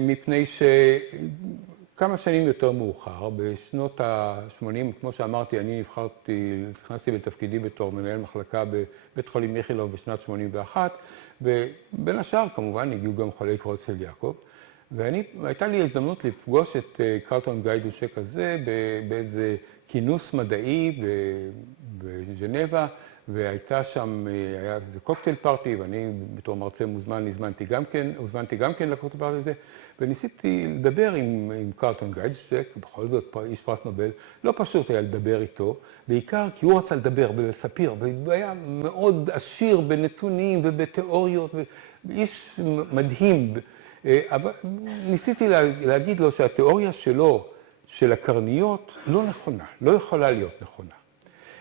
מפני שכמה שנים יותר מאוחר, בשנות ה-80, כמו שאמרתי, אני נכנסתי לתפקידי בתור מנהל מחלקה בבית חולים איכילוב בשנת 81, ובין השאר כמובן הגיעו גם חולי קרויצפלד-יעקב, והייתה לי הזדמנות לפגוש את קרלטון גיידוצ'ק הזה באיזה כינוס מדעי בז'נבה, והייתה שם, היה איזה קוקטייל פארטי, ואני בתור מרצה הוזמנתי גם כן לקוקטייל פארטי הזה, וניסיתי לדבר עם קרלטון גיידוצ'ק, בכל זאת איש פרס נובל, לא פשוט היה לדבר איתו, בעיקר כי הוא רצה לדבר ולספר, והוא היה מאוד עשיר בנתונים ובתיאוריות, איש מדהים, אבל ניסיתי להגיד לו שהתיאוריה שלו, של הקרניות, לא נכונה, לא יכולה להיות נכונה.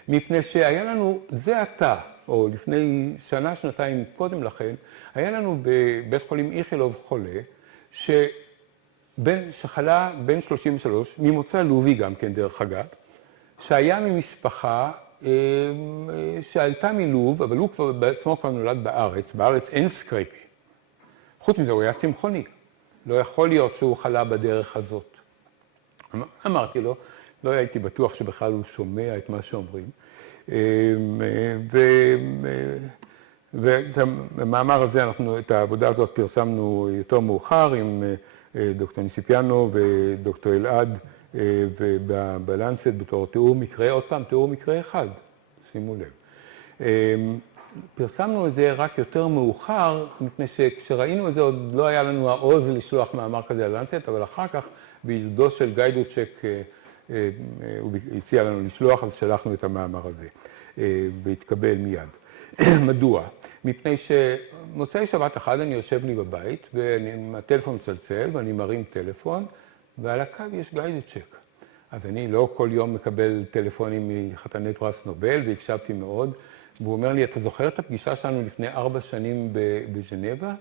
מפני שהיה לנו, זה עתה, או לפני שנה, שנתיים קודם לכן, היה לנו בבית חולים איכילוב חולה, שחלה בן 33, ממוצא לובי גם כן דרך אגב, שהיה ממשפחה שעלתה מלוב, אבל הוא כבר בעצמו כבר נולד בארץ אין סקרייפי. חוץ מזה הוא היה צמחוני, לא יכול להיות שהוא חלה בדרך הזאת. אמרתי לו, לא הייתי בטוח שבכלל הוא שומע את מה שאומרים. ובמאמר הזה, את העבודה הזאת פרסמנו יותר מאוחר עם דוקטור ניסיפיאנו ודוקטור אלעד, ובלנסט בתור תיאור מקרה, עוד פעם, תיאור מקרה אחד, שימו לב. פרסמנו את זה רק יותר מאוחר, מפני שכשראינו את זה עוד לא היה לנו העוז לשלוח מאמר כזה ללנסט, אבל אחר כך בילדו של גיידוצ'ק הוא הציע לנו לשלוח, אז שלחנו את המאמר הזה, והתקבל מיד. מדוע? מפני שמוצאי שבת אחד אני יושב לי בבית, והטלפון מצלצל, ואני מרים טלפון, ועל הקו יש גיידוצ'ק. אז אני לא כל יום מקבל טלפונים מחתני פרס נובל, והקשבתי מאוד. והוא אומר לי, אתה זוכר את הפגישה שלנו לפני 4 שנים בז'נבה?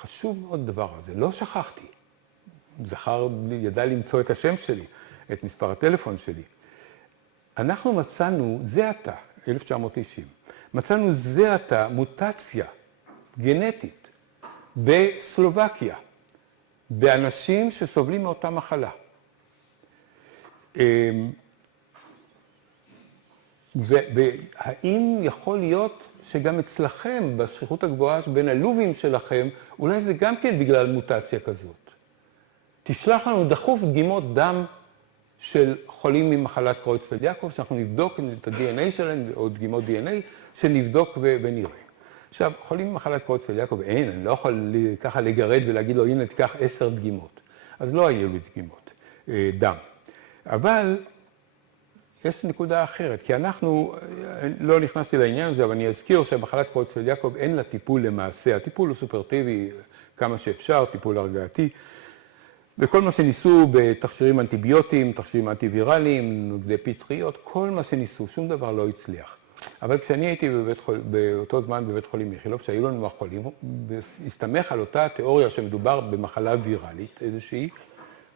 חשוב מאוד דבר הזה, לא שכחתי. ידע למצוא את השם שלי, את מספר הטלפון שלי. אנחנו מצאנו, זה עתה, 1990, מצאנו זה עתה מוטציה גנטית בסלובקיה, באנשים שסובלים מאותה מחלה. והאם יכול להיות שגם אצלכם, בשכיחות הגבוהה בין הלובים שלכם, אולי זה גם כן בגלל מוטציה כזאת? תשלח לנו דחוף דגימות דם של חולים ממחלת קרויצפלד-יעקב, שאנחנו נבדוק את ה-DNA שלהם, או דגימות DNA, שנבדוק ונראה. עכשיו, חולים ממחלת קרויצפלד-יעקב, אני לא יכול ככה לגרד ולהגיד לו, הנה, תיקח 10 דגימות. אז לא היו לי דגימות דם. אבל יש נקודה אחרת, כי אנחנו, לא נכנסתי לעניין הזה, אבל אני אזכיר שמחלת קרויצפלד-יעקב אין לה טיפול למעשה. הטיפול הוא סופרטיבי כמה שאפשר, טיפול הרגעתי. וכל מה שניסו בתכשירים אנטיביוטיים, תכשירים אנטיווירליים, נוגדי פטריות, כל מה שניסו, שום דבר לא הצליח. אבל כשאני הייתי באותו זמן בבית חולים איכילוב, שהיו לנו החולים, הסתמך על אותה תיאוריה שמדובר במחלה ויראלית איזושהי,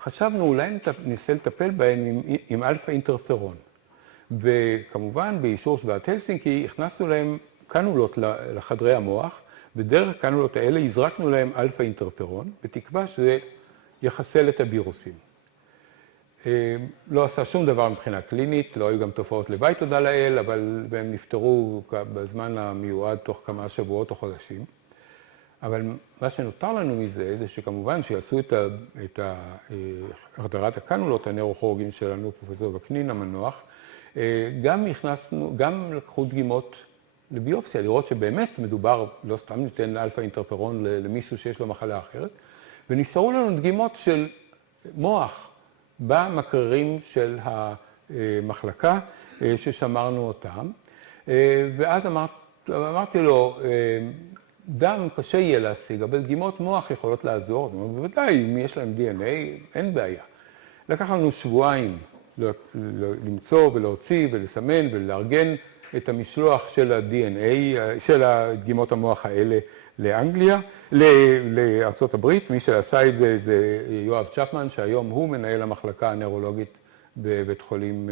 חשבנו אולי ניסה לטפל בהם עם אלפא אינטרפרון. וכמובן, באישור שבעת הלסינקי, הכנסנו להם קנולות לחדרי המוח, ודרך הקנולות האלה הזרקנו להם אלפא אינטרפרון, בתקווה שזה יחסל את הווירוסים. לא עשה שום דבר מבחינה קלינית, לא היו גם תופעות לוואי, תודה לאל, אבל הם נפטרו בזמן המיועד תוך כמה שבועות או חודשים. אבל מה שנותר לנו מזה, זה שכמובן שיעשו את החדרת הקנולות, הנוירוכירורגים שלנו, פרופסור וקנין המנוח, גם לקחו דגימות לביופסיה, לראות שבאמת מדובר, לא סתם ניתן אלפא אינטרפרון למישהו שיש לו מחלה אחרת, ונשארו לנו דגימות של מוח במקררים של המחלקה ששמרנו אותם. ואז אמרתי לו, דם קשה יהיה להשיג, אבל דגימות מוח יכולות לעזור. זאת אומרת, בוודאי, אם יש להם DNA, אין בעיה. לקח לנו שבועיים למצוא ולהוציא ולסמן ולארגן את המשלוח של ה-DNA, של הדגימות המוח האלה לאנגליה, לארצות הברית. מי שעשה את זה זה יואב צ'פמן, שהיום הוא מנהל המחלקה הנוירולוגית בבית חולים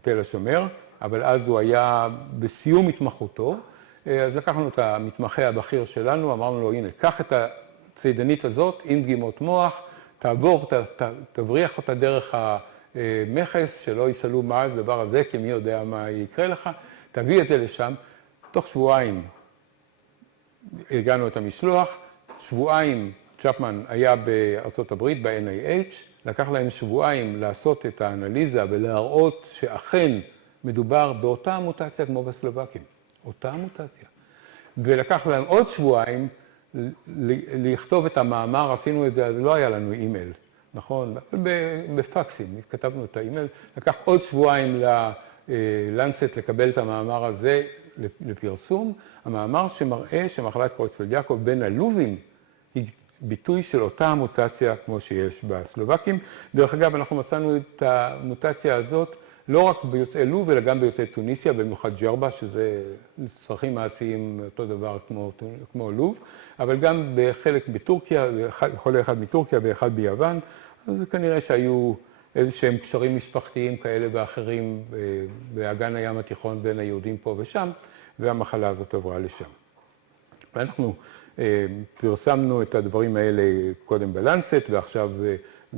תל השומר, אבל אז הוא היה בסיום התמחותו. אז לקחנו את המתמחה הבכיר שלנו, אמרנו לו, הנה, קח את הצידנית הזאת עם דגימות מוח, תעבור, תבריח אותה דרך המכס, שלא ישאלו מה זה הדבר הזה, כי מי יודע מה יקרה לך, תביא את זה לשם. תוך שבועיים הגענו את המשלוח, שבועיים צ'פמן היה בארצות הברית, ב-NIH, לקח להם שבועיים לעשות את האנליזה ולהראות שאכן מדובר באותה מוטציה כמו בסלובקים. אותה מוטציה. ולקח להם עוד שבועיים לכתוב את המאמר, עשינו את זה, אז לא היה לנו אימייל, נכון? בפקסים, כתבנו את האימייל, לקח עוד שבועיים ללנסט לקבל את המאמר הזה לפרסום, המאמר שמראה שמחלת קרויצפלד-יעקב בין הלובים היא ביטוי של אותה מוטציה כמו שיש בסלובקים. דרך אגב, אנחנו מצאנו את המוטציה הזאת לא רק ביוצאי לוב, אלא גם ביוצאי טוניסיה, במיוחד ג'רבה, שזה צרכים מעשיים אותו דבר כמו לוב, אבל גם בחלק בטורקיה, חולה אחד מטורקיה ואחד ביוון, אז כנראה שהיו איזשהם קשרים משפחתיים כאלה ואחרים באגן הים התיכון בין היהודים פה ושם, והמחלה הזאת עברה לשם. ואנחנו פרסמנו את הדברים האלה קודם בלנסט, ועכשיו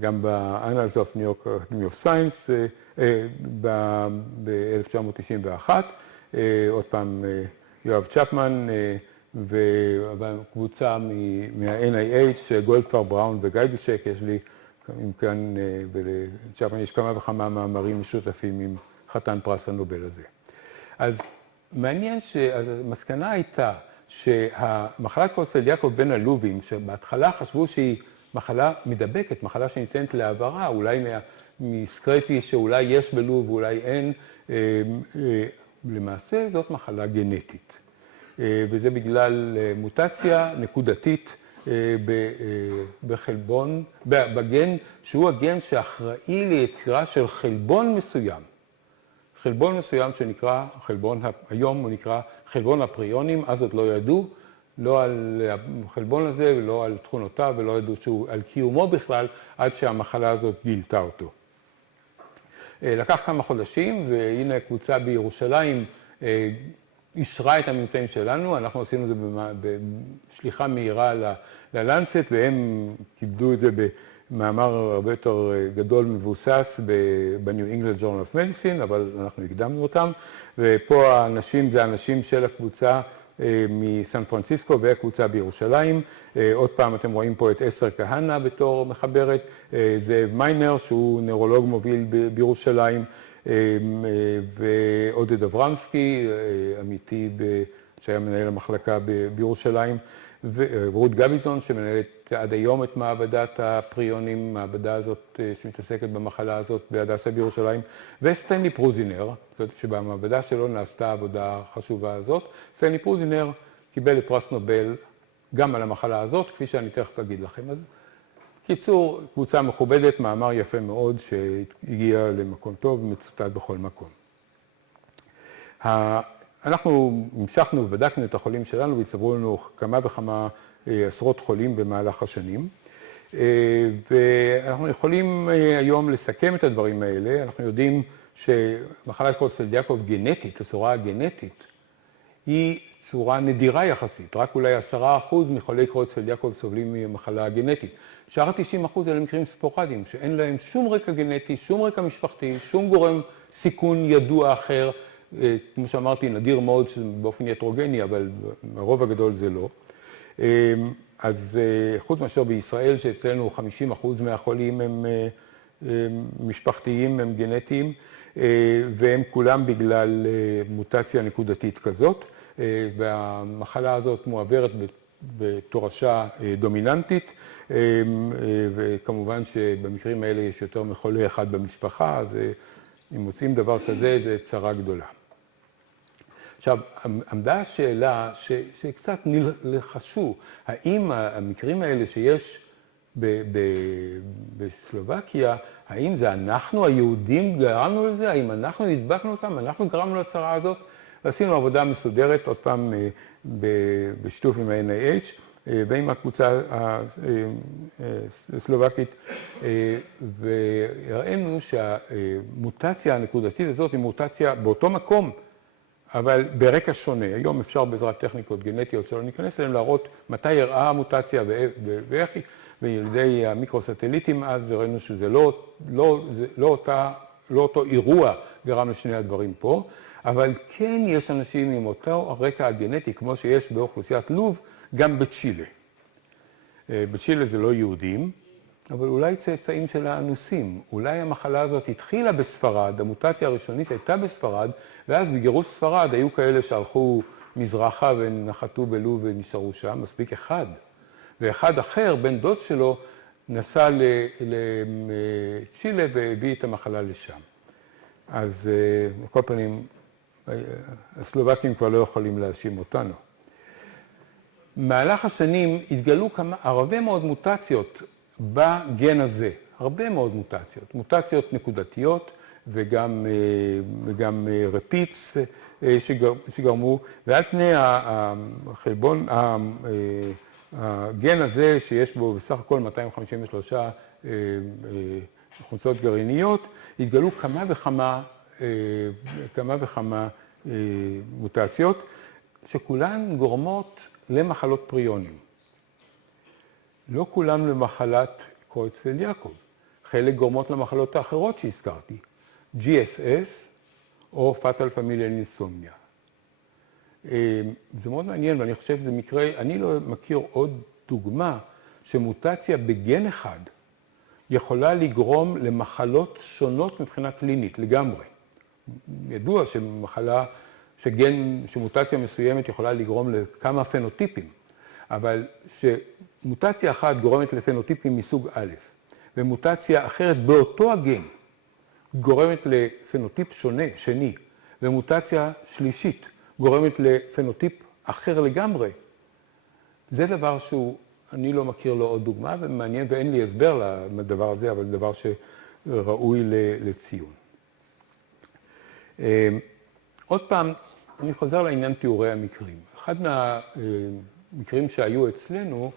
גם ב-Annals of New York Academy of Science, ב-1991, עוד פעם יואב צ'פמן וקבוצה מה-NIH, גולדפר, בראון וגיידושק, יש לי כאן, ולצ'פמן יש כמה וכמה מאמרים משותפים עם חתן פרס הנובל הזה. אז מעניין שהמסקנה הייתה שהמחלת קרויצפלד-יעקב בין הלובים, שבהתחלה חשבו שהיא מחלה מדבקת, מחלה שניתנת להעברה, אולי מסקרפי שאולי יש בלוב ואולי אין, למעשה זאת מחלה גנטית. וזה בגלל מוטציה נקודתית בחלבון, בגן שהוא הגן שאחראי ליצירה של חלבון מסוים. חלבון מסוים שנקרא, היום הוא נקרא חלבון הפריונים, אז עוד לא ידעו, לא על החלבון הזה ולא על תכונותיו ולא ידעו על קיומו בכלל, עד שהמחלה הזאת גילתה אותו. לקח כמה חודשים, והנה קבוצה בירושלים אישרה את הממצאים שלנו, אנחנו עשינו את זה בשליחה מהירה ללנסט, והם כיבדו את זה במאמר הרבה יותר גדול מבוסס ב-New England Journal of Medicine, אבל אנחנו הקדמנו אותם, ופה האנשים זה האנשים של הקבוצה מסן פרנסיסקו והקבוצה בירושלים. עוד פעם אתם רואים פה את אסתר כהנא בתור מחברת, זאב מיינר שהוא נוירולוג מוביל בירושלים, ועודד אברמסקי, עמיתי שהיה מנהל המחלקה בירושלים, ורות גביזון שמנהלת עד היום את מעבדת הפריונים, מעבדה הזאת שמתעסקת במחלה הזאת בהדסה בירושלים, וסטנלי פרוזינר, שבמעבדה שלו נעשתה העבודה החשובה הזאת. סטנלי פרוזינר קיבל את פרס נובל גם על המחלה הזאת, כפי שאני תכף אגיד לכם. אז קיצור, קבוצה מכובדת, מאמר יפה מאוד שהגיע למקום טוב ומצוטט בכל מקום. אנחנו המשכנו ובדקנו את החולים שלנו והצטברו לנו כמה וכמה עשרות חולים במהלך השנים. ואנחנו יכולים היום לסכם את הדברים האלה. אנחנו יודעים שמחלת קרויצפלד-יעקב גנטית, הצורה הגנטית, היא צורה נדירה יחסית. רק אולי 10% מחולי קרויצפלד-יעקב סובלים ממחלה גנטית. שאר 90% אלה מקרים ספורדיים, שאין להם שום רקע גנטי, שום רקע משפחתי, שום גורם סיכון ידוע אחר. כמו שאמרתי, נדיר מאוד שזה באופן הטרוגני, אבל הרוב הגדול זה לא. אז חוץ מאשר בישראל, שאצלנו 50% מהחולים הם משפחתיים, הם גנטיים, והם כולם בגלל מוטציה נקודתית כזאת, והמחלה הזאת מועברת בתורשה דומיננטית, וכמובן שבמקרים האלה יש יותר מחולה אחד במשפחה, אז אם מוצאים דבר כזה, זה צרה גדולה. עכשיו, עמדה השאלה שקצת לחשו, האם המקרים האלה שיש בסלובקיה, האם זה אנחנו, היהודים, גרמנו לזה? האם אנחנו נדבקנו אותם? אנחנו גרמנו לצרה הזאת? ועשינו עבודה מסודרת, עוד פעם, בשיתוף עם ה-NIH, ועם הקבוצה הסלובקית, והראינו שהמוטציה הנקודתית הזאת היא מוטציה באותו מקום, אבל ברקע שונה. היום אפשר בעזרת טכניקות גנטיות שלא ניכנס אליהן להראות מתי הראה המוטציה ואיך היא, וילידי המיקרוסטליטים אז ראינו שזה לא אותו אירוע גרם לשני הדברים פה, אבל כן יש אנשים עם אותו הרקע הגנטי, כמו שיש באוכלוסיית לוב, גם בצ'ילה. בצ'ילה זה לא יהודים, אבל אולי צאצאים של האנוסים. אולי המחלה הזאת התחילה בספרד, המוטציה הראשונית הייתה בספרד, ואז בגירוש ספרד היו כאלה שהלכו מזרחה ונחתו בלוב ונשארו שם, מספיק אחד. ואחד אחר, בן דוד שלו, נסע לצ'ילה והביא את המחלה לשם. אז בכל פנים, הסלובקים כבר לא יכולים להאשים אותנו. במהלך השנים התגלו הרבה מאוד מוטציות בגן הזה, הרבה מאוד מוטציות, מוטציות נקודתיות וגם רפיץ שגרמו, ועל פני החלבון, הגן הזה שיש בו בסך הכל 253 חומצות גרעיניות, התגלו כמה וכמה מוטציות שכולן גורמות למחלות פריונים. לא כולן למחלת קרויצפלד-יעקב. חלק גורמות למחלות האחרות שהזכרתי, GSS או Fatal Familial Insomnia. זה מאוד מעניין, ואני חושב שזה מקרה, אני לא מכיר עוד דוגמה שמוטציה בגן אחד יכולה לגרום למחלות שונות מבחינה קלינית, לגמרי. ידוע שמוטציה מסוימת יכולה לגרום לכמה פנוטיפים, אבל שמוטציה אחת גורמת לפנוטיפים מסוג א', ומוטציה אחרת באותו הגן גורמת לפנוטיפ שני, ומוטציה שלישית גורמת לפנוטיפ אחר לגמרי, זה דבר שהוא אני לא מכיר לו עוד דוגמה, ומעניין, ואין לי הסבר לדבר הזה, אבל דבר שראוי לציון. עוד פעם, אני חוזר לעניין תיאורי המקרים. אחד מהמקרים שהיו אצלנו,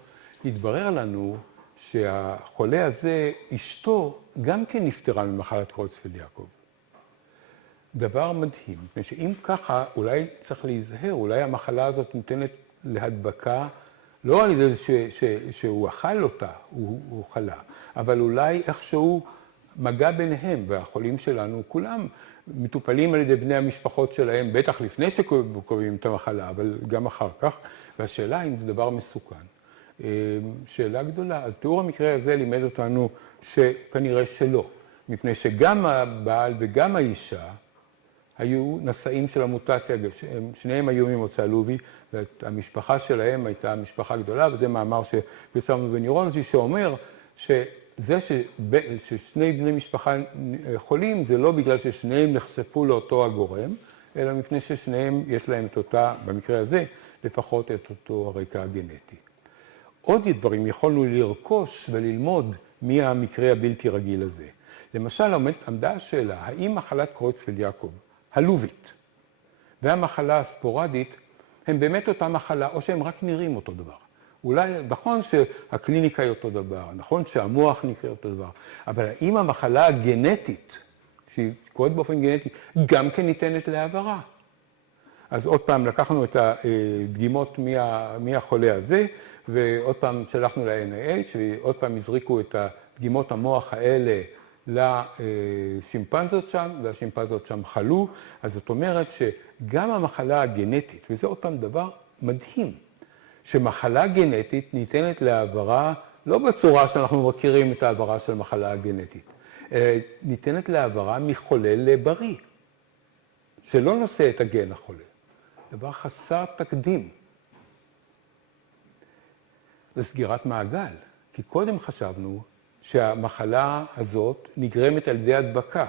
התברר לנו שהחולה הזה, אשתו, גם כן נפטרה ממחלת קרויצפלד-יעקב. דבר מדהים, מפני שאם ככה, אולי צריך להיזהר, אולי המחלה הזאת ניתנת להדבקה, לא על ידי שהוא אכל אותה, הוא חלה, אבל אולי איכשהו מגע ביניהם, והחולים שלנו כולם מטופלים על ידי בני המשפחות שלהם, בטח לפני שקובעים את המחלה, אבל גם אחר כך, והשאלה אם זה דבר מסוכן. שאלה גדולה. אז תיאור המקרה הזה לימד אותנו שכנראה שלא, מפני שגם הבעל וגם האישה היו נשאים של המוטציה, שניהם היו ממוצא לובי, והמשפחה שלהם הייתה משפחה גדולה, וזה מאמר שפרסמנו בניורולוגי שאומר שזה ששני בני משפחה חולים, זה לא בגלל ששניהם נחשפו לאותו הגורם, אלא מפני ששניהם יש להם את אותה, במקרה הזה, לפחות את אותו הרקע הגנטי. עוד דברים יכולנו לרכוש וללמוד מהמקרה הבלתי רגיל הזה. למשל, עמדה השאלה, האם מחלת קרויצפלד-יעקב, הלובית, והמחלה הספורדית, הם באמת אותה מחלה, או שהם רק נראים אותו דבר. אולי נכון שהקליניקה היא אותו דבר, נכון שהמוח נקרא אותו דבר, אבל האם המחלה הגנטית, שהיא קורית באופן גנטי, גם כן ניתנת להעברה? אז עוד פעם לקחנו את הדגימות מהחולה הזה, ועוד פעם שלחנו ל-NIH, ועוד פעם הזריקו את הדגימות המוח האלה לשימפנזות שם, והשימפנזות שם חלו. אז זאת אומרת שגם המחלה הגנטית, וזה עוד פעם דבר מדהים, שמחלה גנטית ניתנת להעברה, לא בצורה שאנחנו מכירים את העברה של מחלה הגנטית, ניתנת להעברה מחולה לבריא, שלא נושא את הגן החולה. דבר חסר תקדים. זה סגירת מעגל, כי קודם חשבנו שהמחלה הזאת נגרמת על ידי הדבקה.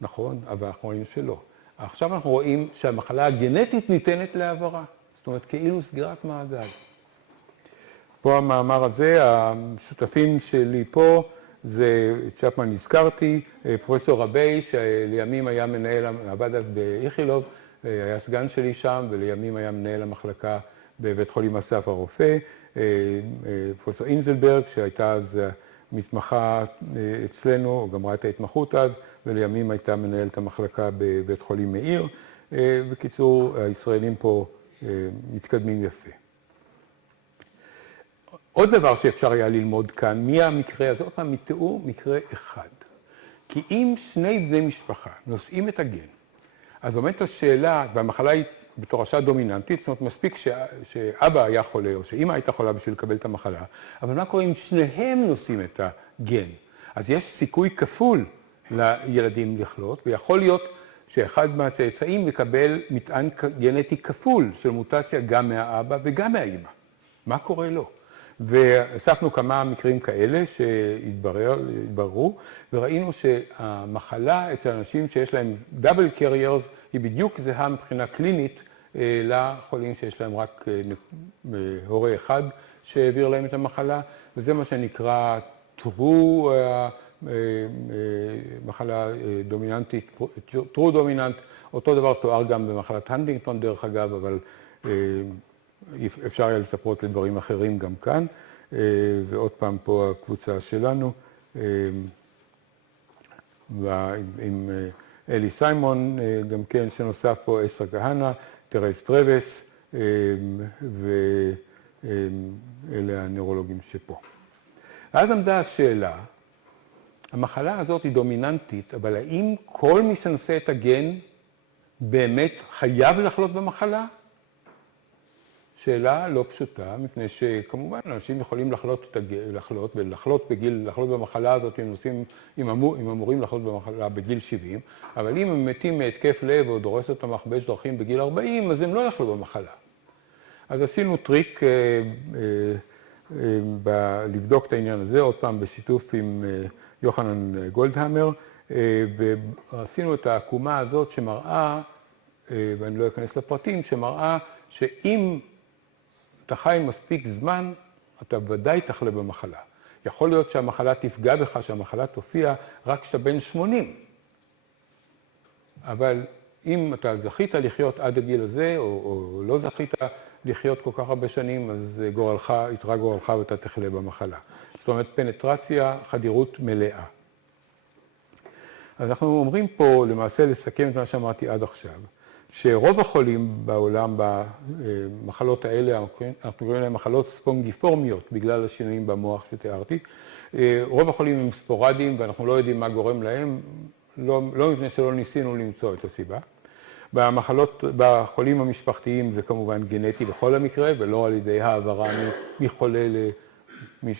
נכון? אבל אנחנו רואים שלא. עכשיו אנחנו רואים שהמחלה הגנטית ניתנת להעברה. זאת אומרת, כאילו סגירת מעגל. פה המאמר הזה, השותפים שלי פה, זה צ'פמן הזכרתי, פרופסור רבי, שלימים היה מנהל, עבד אז באיכילוב, היה סגן שלי שם, ולימים היה מנהל המחלקה בבית חולים אסף הרופא, פרופסור אינזלברג, שהייתה אז מתמחה אצלנו, גמרה את ההתמחות אז, ולימים הייתה מנהלת המחלקה בבית חולים מאיר. בקיצור, הישראלים פה מתקדמים יפה. עוד דבר שאפשר היה ללמוד כאן, מהמקרה הזה, עוד פעם, מתיאור מקרה אחד. כי אם שני בני משפחה נושאים את הגן, אז עומדת השאלה, והמחלה היא בתורשה דומיננטית, זאת אומרת, מספיק שאבא היה חולה, או שאמא הייתה חולה בשביל לקבל את המחלה, אבל מה קורה אם שניהם נושאים את הגן? אז יש סיכוי כפול לילדים לחלות, ויכול להיות שאחד מהצאצאים יקבל מטען גנטי כפול של מוטציה גם מהאבא וגם מהאמא. מה קורה לו? ואספנו כמה מקרים כאלה שהתבררו, וראינו שהמחלה אצל אנשים שיש להם דאבל קריירס היא בדיוק זהה מבחינה קלינית לחולים שיש להם רק הורה אחד שהעביר להם את המחלה, וזה מה שנקרא true מחלה דומיננטית, true dominant, אותו דבר תואר גם במחלת הנטינגטון דרך אגב, אבל אפשר היה לצפות לדברים אחרים גם כאן, ועוד פעם פה הקבוצה שלנו, עם אלי סיימון, גם כן שנוסף פה אסתר כהנא, תרז טרווס, ואלה הנוירולוגים שפה. אז עמדה השאלה, המחלה הזאת היא דומיננטית, אבל האם כל מי שנושא את הגן באמת חייב לחלות במחלה? שאלה לא פשוטה, מפני שכמובן אנשים יכולים לחלות במחלה הזאת, אם אמורים לחלות במחלה בגיל 70, אבל אם הם מתים מהתקף לב או דורס אותם מכבש דרכים בגיל 40, אז הם לא יחלו במחלה. אז עשינו טריק לבדוק את העניין הזה, עוד פעם בשיתוף עם יוחנן גולדהמר, ועשינו את העקומה הזאת שמראה, ואני לא אכנס לפרטים, שמראה שאם אתה חי מספיק זמן, אתה ודאי תחלה במחלה. יכול להיות שהמחלה תפגע בך, שהמחלה תופיע רק כשאתה בן 80. אבל אם אתה זכית לחיות עד הגיל הזה, או לא זכית לחיות כל כך הרבה שנים, אז יתרע גורלך ואתה תחלה במחלה. זאת אומרת, פנטרציה, חדירות מלאה. אז אנחנו אומרים פה, למעשה, לסכם את מה שאמרתי עד עכשיו, שרוב החולים בעולם במחלות האלה, אנחנו קוראים להם מחלות ספונגיפורמיות, בגלל השינויים במוח שתיארתי. רוב החולים הם ספורדיים, ואנחנו לא יודעים מה גורם להם, לא מפני שלא ניסינו למצוא את הסיבה. בחולים המשפחתיים זה כמובן גנטי בכל המקרה, ולא על ידי העברה מחולה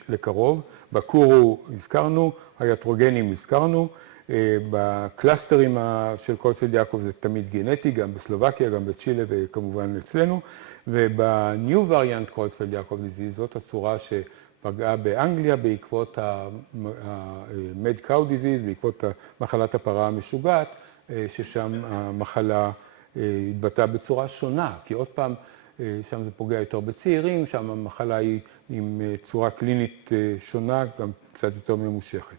לקרוב. בקורו הזכרנו, היאטרוגנים הזכרנו, בקלאסטרים של קרויצפלד יעקב זה תמיד גנטי, גם בסלובקיה, גם בצ'ילה וכמובן אצלנו, ובניו וריאנט קרויצפלד יעקב דיזיז, זאת הצורה שפגעה באנגליה בעקבות ה-mad cow disease, בעקבות מחלת הפרה המשוגעת, ששם המחלה התבטאה בצורה שונה, כי עוד פעם, שם זה פוגע יותר בצעירים, שם המחלה היא עם צורה קלינית שונה, גם קצת יותר ממושכת.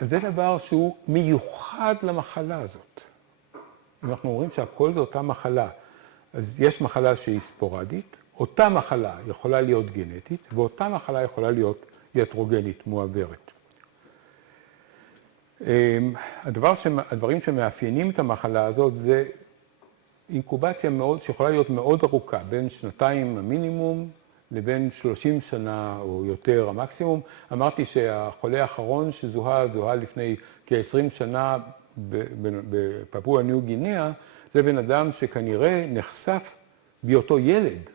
אז זה דבר שהוא מיוחד למחלה הזאת. אם אנחנו אומרים שהכל זה אותה מחלה, אז יש מחלה שהיא ספורדית, אותה מחלה יכולה להיות גנטית, ואותה מחלה יכולה להיות יתרוגנית, מועברת. הדברים שמאפיינים את המחלה הזאת זה אינקובציה שיכולה להיות מאוד ארוכה, בין 2 המינימום לבין 30 שנה או יותר המקסימום. אמרתי שהחולה האחרון זוהה לפני כ-20 שנה בפפואה ניו גינאה, זה בן אדם שכנראה נחשף בהיותו ילד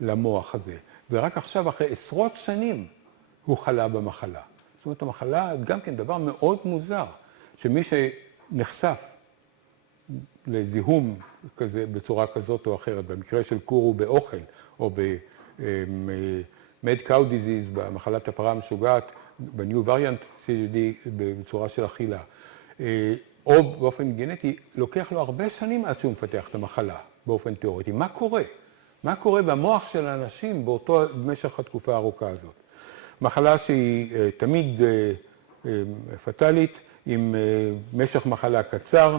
למוח הזה, ורק עכשיו, אחרי עשרות שנים, הוא חלה במחלה. זאת אומרת, המחלה גם כן דבר מאוד מוזר, שמי שנחשף לזיהום כזה, בצורה כזאת או אחרת, במקרה של קורו באוכל, או ב-mad cow disease, במחלת הפרה המשוגעת, ב-new variant CDD, בצורה של אכילה, או באופן גנטי, לוקח לו הרבה שנים עד שהוא מפתח את המחלה, באופן תיאורטי. מה קורה? מה קורה במוח של האנשים במשך התקופה הארוכה הזאת? מחלה שהיא תמיד פטאלית, עם משך מחלה קצר,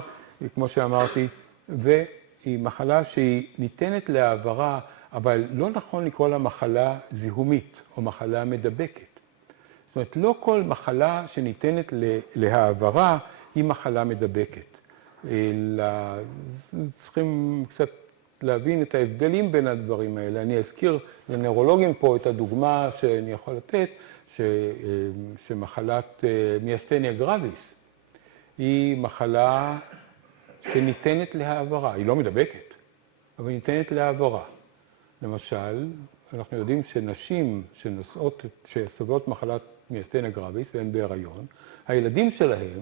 כמו שאמרתי, והיא מחלה שהיא ניתנת להעברה, אבל לא נכון לקרוא לה מחלה זיהומית או מחלה מדבקת. זאת אומרת, לא כל מחלה שניתנת להעברה היא מחלה מדבקת. צריכים קצת להבין את ההבדלים בין הדברים האלה. אני אזכיר לנוירולוגים פה את הדוגמה שאני יכול לתת, שמחלת מיאסטניה גרביס היא מחלה שניתנת להעברה. היא לא מדבקת, אבל ניתנת להעברה. למשל, אנחנו יודעים שנשים שסובלות מחלת מיאסטניה גרביס והן בהיריון, הילדים שלהם,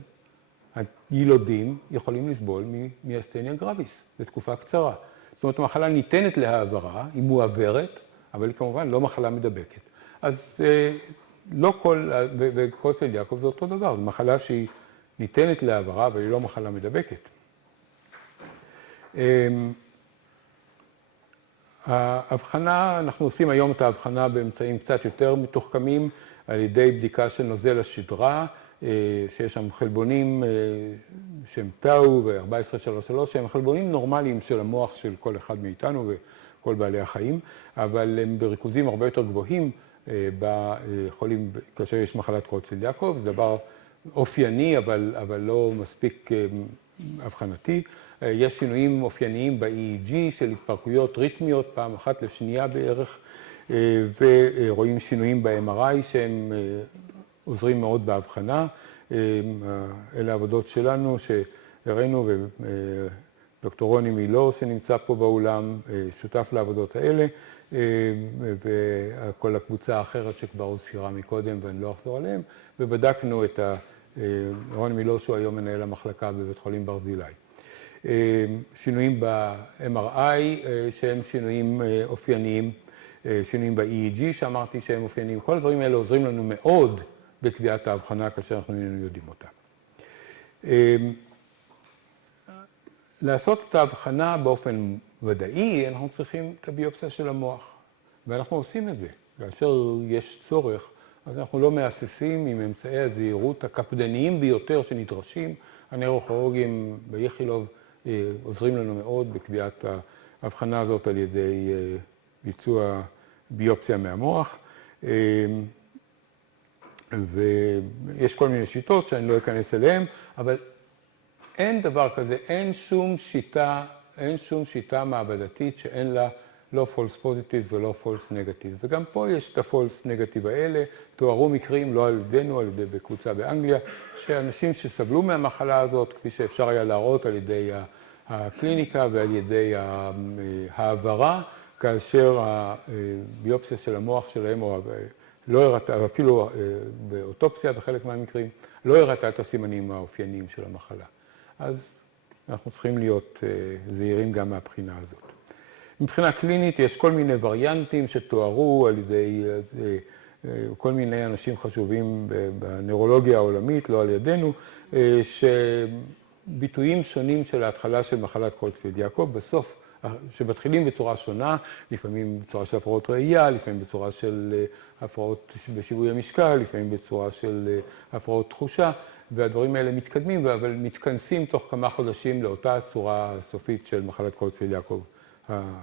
הילודים, יכולים לסבול מיאסטניה גרביס לתקופה קצרה. זאת אומרת, המחלה ניתנת להעברה, היא מועברת, אבל היא כמובן לא מחלה מדבקת. אז לא וקרויצפלד יעקב זה אותו דבר, זו מחלה שהיא ניתנת להעברה, אבל היא לא מחלה מדבקת. ההבחנה, אנחנו עושים היום את ההבחנה באמצעים קצת יותר מתוחכמים, על ידי בדיקה של נוזל השדרה, שיש שם חלבונים שהם טאו ו-1433, שהם חלבונים נורמליים של המוח של כל אחד מאיתנו וכל בעלי החיים, אבל הם בריכוזים הרבה יותר גבוהים בחולים, כאשר יש מחלת קרויצפלד יעקב, זה דבר אופייני, אבל לא מספיק הבחנתי. יש שינויים אופייניים ב-EEG של התפרקויות ריתמיות, פעם אחת לשנייה בערך, ורואים שינויים ב-MRI שהם עוזרים מאוד בהבחנה. אלה העבודות שלנו שהראינו, ודוקטור רוני מילור שנמצא פה באולם, שותף לעבודות האלה, וכל הקבוצה האחרת שכבר הוזכרה מקודם ואני לא אחזור עליהם, ובדקנו את רוני מילור שהוא היום מנהל המחלקה בבית חולים ברזילי. שינויים ב-MRI שהם שינויים אופייניים, שינויים ב-EEG שאמרתי שהם אופייניים, כל הדברים האלה עוזרים לנו מאוד בקביעת ההבחנה כאשר אנחנו איננו יודעים אותה. לעשות את ההבחנה באופן ודאי, אנחנו צריכים את הביופסיה של המוח. ואנחנו עושים את זה. כאשר יש צורך, אז אנחנו לא מהססים עם אמצעי הזהירות הקפדניים ביותר שנדרשים. הנוירוכירורגים באיכילוב עוזרים לנו מאוד בקביעת ההבחנה הזאת על ידי ביצוע ביופסיה מהמוח. ויש כל מיני שיטות שאני לא אכנס אליהן, אבל אין דבר כזה, אין שום שיטה מעבדתית שאין לה לא false positive ולא false negative. וגם פה יש את ה-false negative האלה, תוארו מקרים לא על ידינו, על ידי בקבוצה באנגליה, שאנשים שסבלו מהמחלה הזאת, כפי שאפשר היה להראות על ידי הקליניקה ועל ידי העברה, כאשר הביופסיה של המוח שלהם, או לא הראתה, אפילו באוטופסיה בחלק מהמקרים, לא הראתה את הסימנים האופייניים של המחלה. אז אנחנו צריכים להיות זהירים גם מהבחינה הזאת. מבחינה קלינית יש כל מיני וריאנטים שתוארו על ידי כל מיני אנשים חשובים בנוירולוגיה העולמית, לא על ידינו, שביטויים שונים של ההתחלה של מחלת קרויצפלד-יעקב, בסוף, שמתחילים בצורה שונה, לפעמים בצורה של הפרעות ראייה, לפעמים בצורה של הפרעות בשיווי המשקל, לפעמים בצורה של הפרעות תחושה, והדברים האלה מתקדמים, אבל מתכנסים תוך כמה חודשים לאותה הצורה הסופית של מחלת קרויצפלד-יעקב,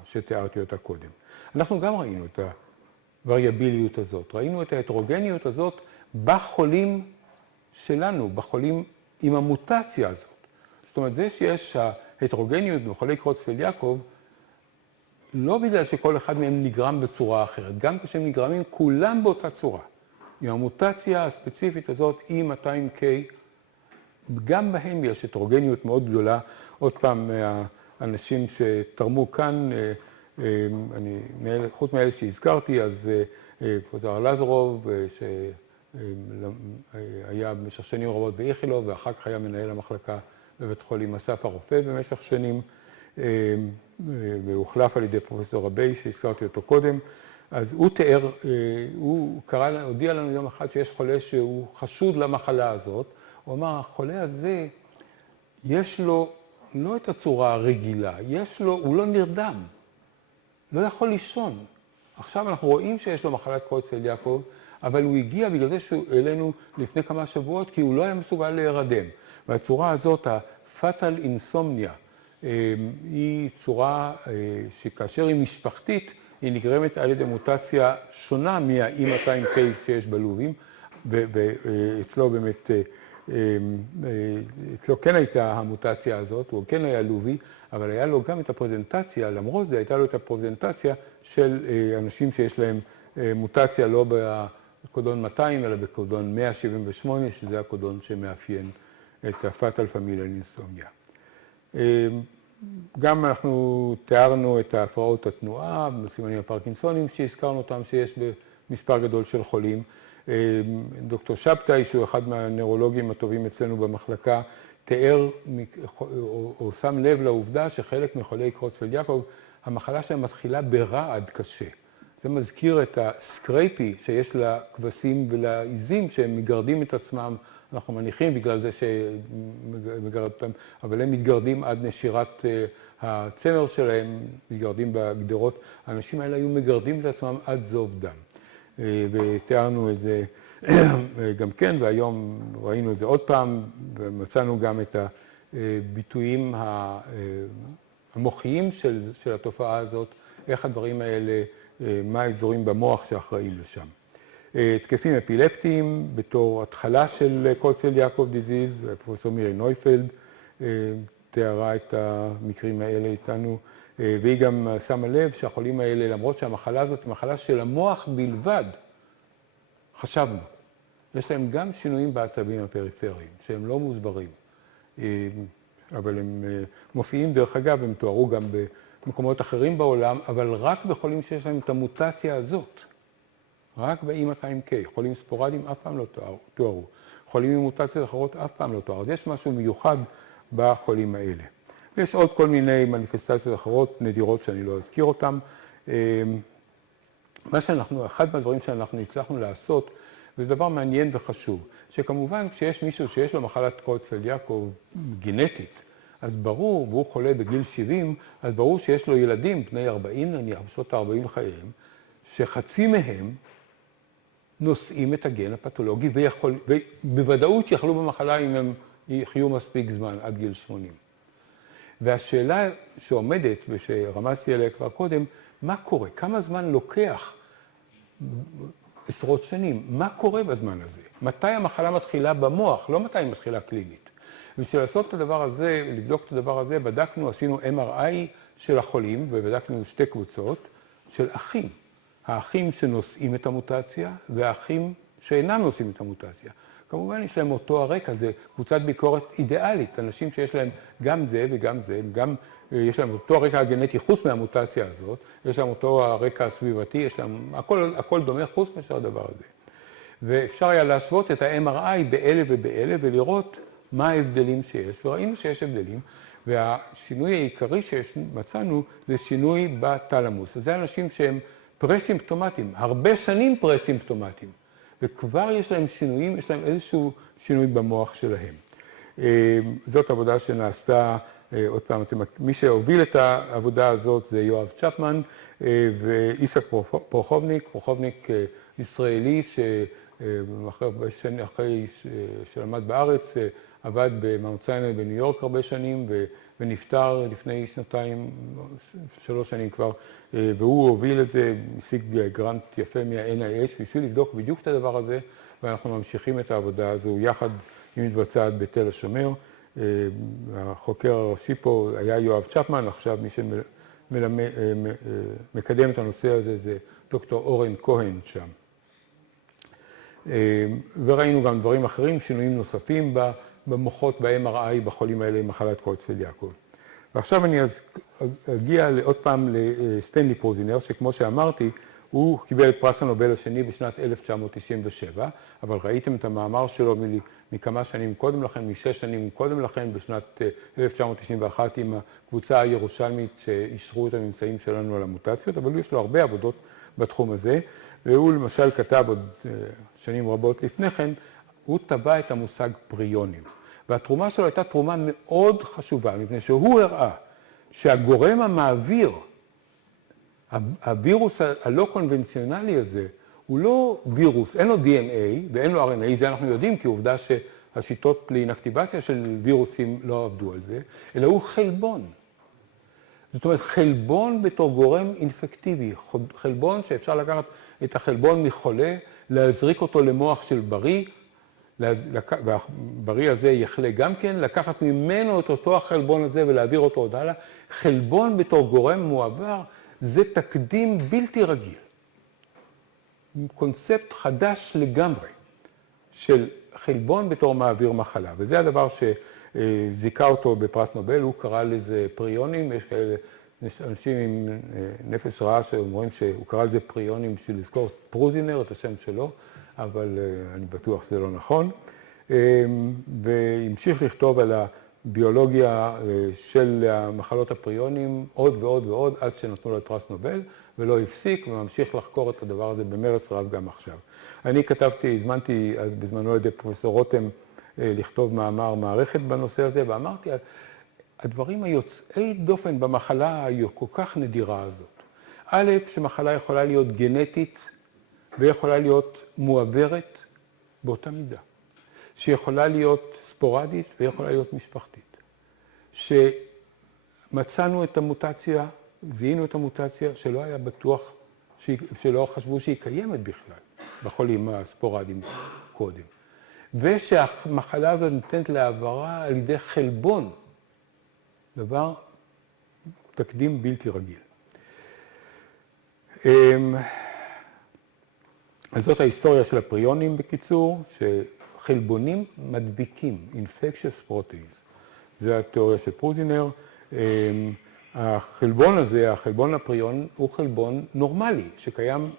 שתיארתי אותה קודם. אנחנו גם ראינו את הווריאביליות הזאת, ראינו את ההטרוגניות הזאת בחולים שלנו, בחולים עם המוטציה הזאת. זאת אומרת, זה שיש ההטרוגניות בחולי קרויצפלד-יעקב, לא בגלל שכל אחד מהם נגרם בצורה אחרת, גם כשהם נגרמים כולם באותה צורה. עם המוטציה הספציפית הזאת, E200K, גם בהם יש הטרוגניות מאוד גדולה. עוד פעם, האנשים שתרמו כאן, חוץ מאלה שהזכרתי, אז פרופסור ארלוזורוב, שהיה במשך שנים רבות באיכילוב, ואחר כך היה מנהל המחלקה בבית חולים אסף הרופא במשך שנים, והוחלף על ידי פרופסור רבי, שהזכרתי אותו קודם. אז הוא תיאר, הוא הודיע לנו יום אחד שיש חולה שהוא חשוד למחלה הזאת. הוא אמר, החולה הזה, יש לו לא את הצורה הרגילה, הוא לא נרדם, לא יכול לישון. עכשיו אנחנו רואים שיש לו מחלת קרויצפלד-יעקב, אבל הוא הגיע בגלל זה שהוא אלינו לפני כמה שבועות, כי הוא לא היה מסוגל להירדם. והצורה הזאת, ה-fatal insomnia, היא צורה שכאשר היא משפחתית, היא נגרמת על ידי מוטציה שונה מה-E200K שיש בלובים, ואצלו באמת, אצלו כן הייתה המוטציה הזאת, הוא כן היה לובי, אבל היה לו גם את הפרזנטציה, למרות זה הייתה לו את הפרזנטציה של אנשים שיש להם מוטציה לא בקודון 200, אלא בקודון 178, שזה הקודון שמאפיין את ה-fatal familial insomnia. גם אנחנו תיארנו את ההפרעות התנועה, בסימנים הפרקינסונים שהזכרנו אותם, שיש במספר גדול של חולים. דוקטור שבתאי, שהוא אחד מהנוירולוגים הטובים אצלנו במחלקה, תיאר או שם לב לעובדה שחלק מחולי קרויצפלד-יעקב, המחלה שלהם מתחילה ברעד קשה. זה מזכיר את הסקרייפי שיש לכבשים ולעיזים שהם מגרדים את עצמם, אנחנו מניחים בגלל זה שמגרד אותם, אבל הם מתגרדים עד נשירת הצמר שלהם, מתגרדים בגדרות. האנשים האלה היו מגרדים את עצמם עד זוב דם. ותיארנו את זה גם כן, והיום ראינו את זה עוד פעם, ומצאנו גם את הביטויים המוחיים של התופעה הזאת, איך הדברים האלה, מה האזורים במוח שאחראים לשם. תקפים אפילפטיים בתור התחלה של קרויצפלד-יעקב דיזיז, פרופסור מירי נויפלד תיארה את המקרים האלה איתנו, והיא גם שמה לב שהחולים האלה, למרות שהמחלה הזאת היא מחלה של המוח בלבד, חשבנו, יש להם גם שינויים בעצבים הפריפריים, שהם לא מוסברים, אבל הם מופיעים, דרך אגב, הם תוארו גם במקומות אחרים בעולם, אבל רק בחולים שיש להם את המוטציה הזאת. רק ב-E200K, חולים ספורדיים אף פעם לא תוארו, חולים עם מוטציות אחרות אף פעם לא תוארו, אז יש משהו מיוחד בחולים האלה. ויש עוד כל מיני מניפסטציות אחרות, נדירות שאני לא אזכיר אותן. אחד מהדברים שאנחנו הצלחנו לעשות, וזה דבר מעניין וחשוב, שכמובן כשיש מישהו שיש לו מחלת קרויצפלד-יעקב גנטית, אז ברור, והוא חולה בגיל 70, אז ברור שיש לו ילדים, בני 40 נניח, בשנות ה-40 לחייהם, שחצי מהם נושאים את הגן הפתולוגי ובוודאות יכלו במחלה אם הם יחיו מספיק זמן, עד גיל 80. והשאלה שעומדת, ושרמזתי עליה כבר קודם, מה קורה? כמה זמן לוקח? עשרות שנים. מה קורה בזמן הזה? מתי המחלה מתחילה במוח, לא מתי היא מתחילה קלינית. בשביל לעשות את הדבר הזה, לבדוק את הדבר הזה, עשינו MRI של החולים, ובדקנו שתי קבוצות של אחים. האחים שנושאים את המוטציה, והאחים שאינם נושאים את המוטציה. כמובן יש להם אותו הרקע, זה קבוצת ביקורת אידיאלית, אנשים שיש להם גם זה וגם זה, גם יש להם אותו הרקע הגנטי חוץ מהמוטציה הזאת, יש להם אותו הרקע הסביבתי, יש להם, הכל דומה חוץ מאשר הדבר הזה. ואפשר היה להשוות את ה-MRI באלה ובאלה ולראות מה ההבדלים שיש, וראינו שיש הבדלים, והשינוי העיקרי שמצאנו זה שינוי בתלמוס. זה אנשים שהם פרסימפטומטיים, הרבה שנים פרסימפטומטיים. וכבר יש להם שינויים, יש להם איזשהו שינוי במוח שלהם. זאת עבודה שנעשתה, עוד פעם, מי שהוביל את העבודה הזאת זה יואב צ'פמן ואיסק פרוכובניק ישראלי אחרי שלמד בארץ, עבד במאונט סיני בניו יורק הרבה שנים ונפטר לפני 3 שנים כבר, והוא הוביל את זה, השיג גרנט יפה מה-NIH בשביל לבדוק בדיוק את הדבר הזה, ואנחנו ממשיכים את העבודה הזו יחד, היא מתבצעת בתל השומר. החוקר הראשי פה היה יואב צ'פמן, עכשיו מי שמקדם את הנושא הזה זה דוקטור אורן כהן שם. וראינו גם דברים אחרים, שינויים נוספים במוחות, ב-MRI, בחולים האלה עם מחלת קרויצפלד-יעקב. ועכשיו אני אגיע עוד פעם לסטנלי פרוזינר, שכמו שאמרתי, הוא קיבל את פרס הנובל השני בשנת 1997, אבל ראיתם את המאמר שלו מכמה שנים קודם לכן, מ6 שנים קודם לכן, בשנת 1991 עם הקבוצה הירושלמית שאישרו את הממצאים שלנו על המוטציות, אבל יש לו הרבה עבודות בתחום הזה, והוא למשל כתב עוד שנים רבות לפני כן, הוא טבע את המושג פריונים. והתרומה שלו הייתה תרומה מאוד חשובה, מפני שהוא הראה שהגורם המעביר, הווירוס הלא קונבנציונלי הזה, הוא לא וירוס, אין לו DNA ואין לו RNA, זה אנחנו יודעים, כי עובדה שהשיטות לאינאקטיבציה של וירוסים לא עבדו על זה, אלא הוא חלבון. זאת אומרת, חלבון בתור גורם אינפקטיבי, חלבון שאפשר לקחת את החלבון מחולה, להזריק אותו למוח של בריא, והבריא הזה יחלה גם כן, לקחת ממנו את אותו החלבון הזה ולהעביר אותו עוד הלאה. חלבון בתור גורם מועבר, זה תקדים בלתי רגיל. קונספט חדש לגמרי של חלבון בתור מעביר מחלה, וזה הדבר שזיכה אותו בפרס נובל, הוא קרא לזה פריונים, יש כאלה אנשים עם נפש רעה שאומרים שהוא קרא לזה פריונים בשביל לזכור פרוזינר, את השם שלו, אבל אני בטוח שזה לא נכון, והמשיך לכתוב על הביולוגיה של המחלות הפריונים עוד ועוד ועוד, עד שנתנו לו את פרס נובל, ולא הפסיק, וממשיך לחקור את הדבר הזה במרץ רב גם עכשיו. אני הזמנתי אז בזמנו על ידי פרופסור רותם לכתוב מאמר מערכת בנושא הזה, ואמרתי, הדברים היוצאי דופן במחלה כל כך נדירה הזאת. א', שמחלה יכולה להיות גנטית, ויכולה להיות מועברת באותה מידה. שיכולה להיות ספורדית ויכולה להיות משפחתית. שמצאנו את המוטציה, זיהינו את המוטציה שלא היה בטוח, שלא חשבו שהיא קיימת בכלל, בחולים הספורדיים קודם. ושהמחלה הזאת ניתנת להעברה על ידי חלבון, דבר תקדים בלתי רגיל. אז זאת ההיסטוריה של הפריונים בקיצור, שחלבונים מדביקים, infectious proteins. זה התיאוריה של פרוזינר. החלבון הזה, החלבון הפריון, הוא חלבון נורמלי, שקיים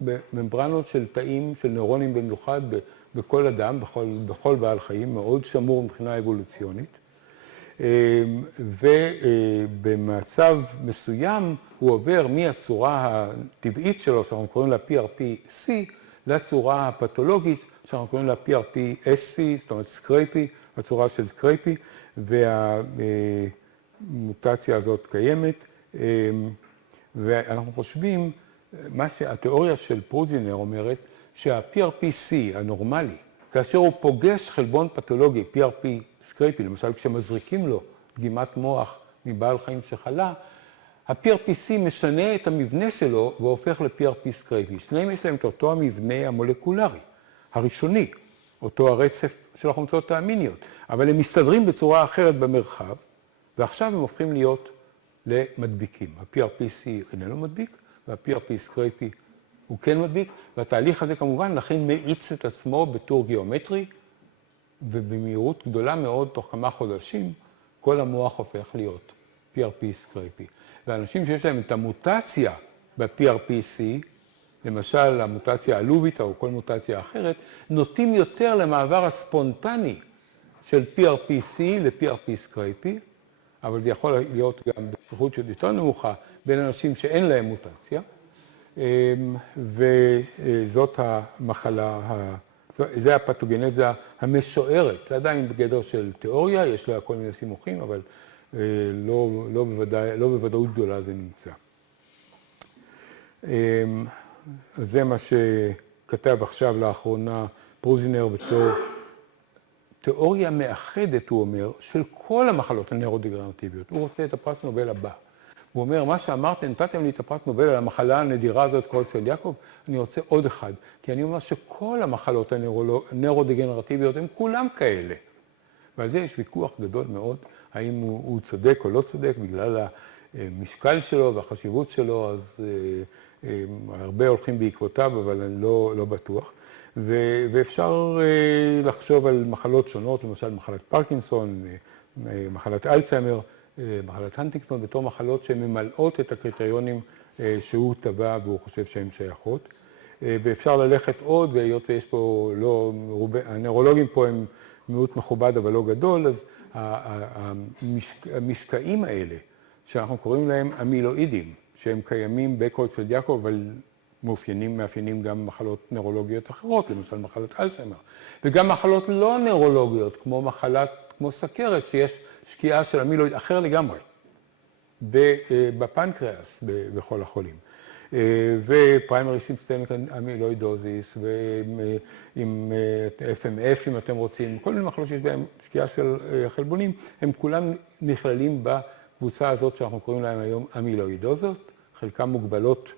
בממברנות של תאים, של נוירונים במיוחד, בכל אדם, בכל בעל חיים, מאוד שמור מבחינה אבולוציונית. ובמצב מסוים הוא עובר מהצורה הטבעית שלו, שאנחנו קוראים לה PRP-C, לצורה הפתולוגית, שאנחנו קוראים לה PRP-SC, זאת אומרת סקרייפי, הצורה של סקרייפי, והמוטציה הזאת קיימת, ואנחנו חושבים התיאוריה של פרוזינר אומרת שה-PRP-C הנורמלי, כאשר הוא פוגש חלבון פתולוגי, PRP סקרייפי, למשל כשמזריקים לו דגימת מוח מבעל חיים שחלה, ה-PRP-C משנה את המבנה שלו והופך ל-PRP סקרייפי. שניהם יש להם את אותו המבנה המולקולרי, הראשוני, אותו הרצף של החומצות האמיניות, אבל הם מסתדרים בצורה אחרת במרחב, ועכשיו הם הופכים להיות למדביקים. ה-PRP-C איננו מדביק, וה-PRP סקרייפי הוא כן מדביק, והתהליך הזה כמובן לכן מאיץ את עצמו בטור גיאומטרי, ובמהירות גדולה מאוד, תוך כמה חודשים, כל המוח הופך להיות PRP סקרייפי. ואנשים שיש להם את המוטציה ב-PRP-C, למשל המוטציה הלובית או כל מוטציה אחרת, נוטים יותר למעבר הספונטני של PRP-C ל-PRP סקרייפי, אבל זה יכול להיות גם בצפיפות יותר נמוכה בין אנשים שאין להם מוטציה, וזאת המחלה, זה הפתוגנזה המשוערת. זה עדיין בגדר של תיאוריה, יש לה כל מיני סימוכים, אבל לא בוודאות גדולה זה נמצא. זה מה שכתב עכשיו לאחרונה פרוזינר בתור תיאוריה מאחדת, הוא אומר, של כל המחלות הנוירודגנרטיביות. הוא רוצה את הפרס נובל הבא. הוא אומר, מה שאמרתם, נתתם לי את הפרס נובל על המחלה הנדירה הזאת, קרויצפלד-יעקב, אני רוצה עוד אחד. כי אני אומר שכל המחלות הנוירודגנרטיביות הן כולם כאלה. ועל זה יש ויכוח גדול מאוד, האם הוא צודק או לא צודק, בגלל המשקל שלו והחשיבות שלו, אז הרבה הולכים בעקבותיו, אבל אני לא בטוח. ואפשר לחשוב על מחלות שונות, למשל מחלת פרקינסון, מחלת אלצהיימר, מחלת הנטינגטון, בתור מחלות שממלאות את הקריטריונים שהוא טבע והוא חושב שהן שייכות. ואפשר ללכת עוד, והיות ויש פה הנוירולוגים פה הם מיעוט מכובד אבל לא גדול, אז המשקעים האלה, שאנחנו קוראים להם אמילואידים, שהם קיימים בקרויצפלד-יעקב, אבל מאפיינים גם מחלות נוירולוגיות אחרות, למשל מחלת אלצהיימר, וגם מחלות לא נוירולוגיות, כמו סכרת, שיש שקיעה של אמילואיד אחר לגמרי, בפנקריאס, בכל החולים. ופריימרי סיסטמיק אמילואידוזיס, ועם FMF, אם אתם רוצים, כל מיני מחלות שיש בהן שקיעה של חלבונים, הם כולם נכללים בקבוצה הזאת שאנחנו קוראים להם היום אמילואידוזות, חלקם מוגבלות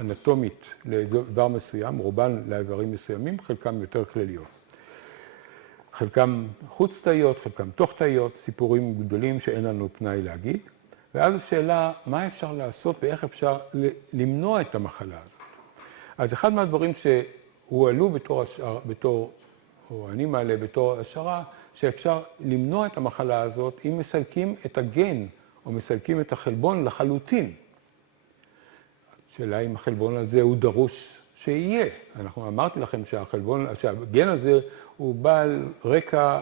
אנטומית לאיבר מסוים, רובן לאיברים מסוימים, חלקם יותר כלליות. חלקם חוץ תאיות, חלקם תוך תאיות, סיפורים גדולים שאין לנו פנאי להגיד. ואז השאלה, מה אפשר לעשות ואיך אפשר למנוע את המחלה הזאת? אז אחד מהדברים שהועלו או אני מעלה בתור השערה, שאפשר למנוע את המחלה הזאת אם מסלקים את הגן או מסלקים את החלבון לחלוטין. השאלה אם החלבון הזה הוא דרוש שיהיה. אמרתי לכם שהגן הזה הוא בעל רקע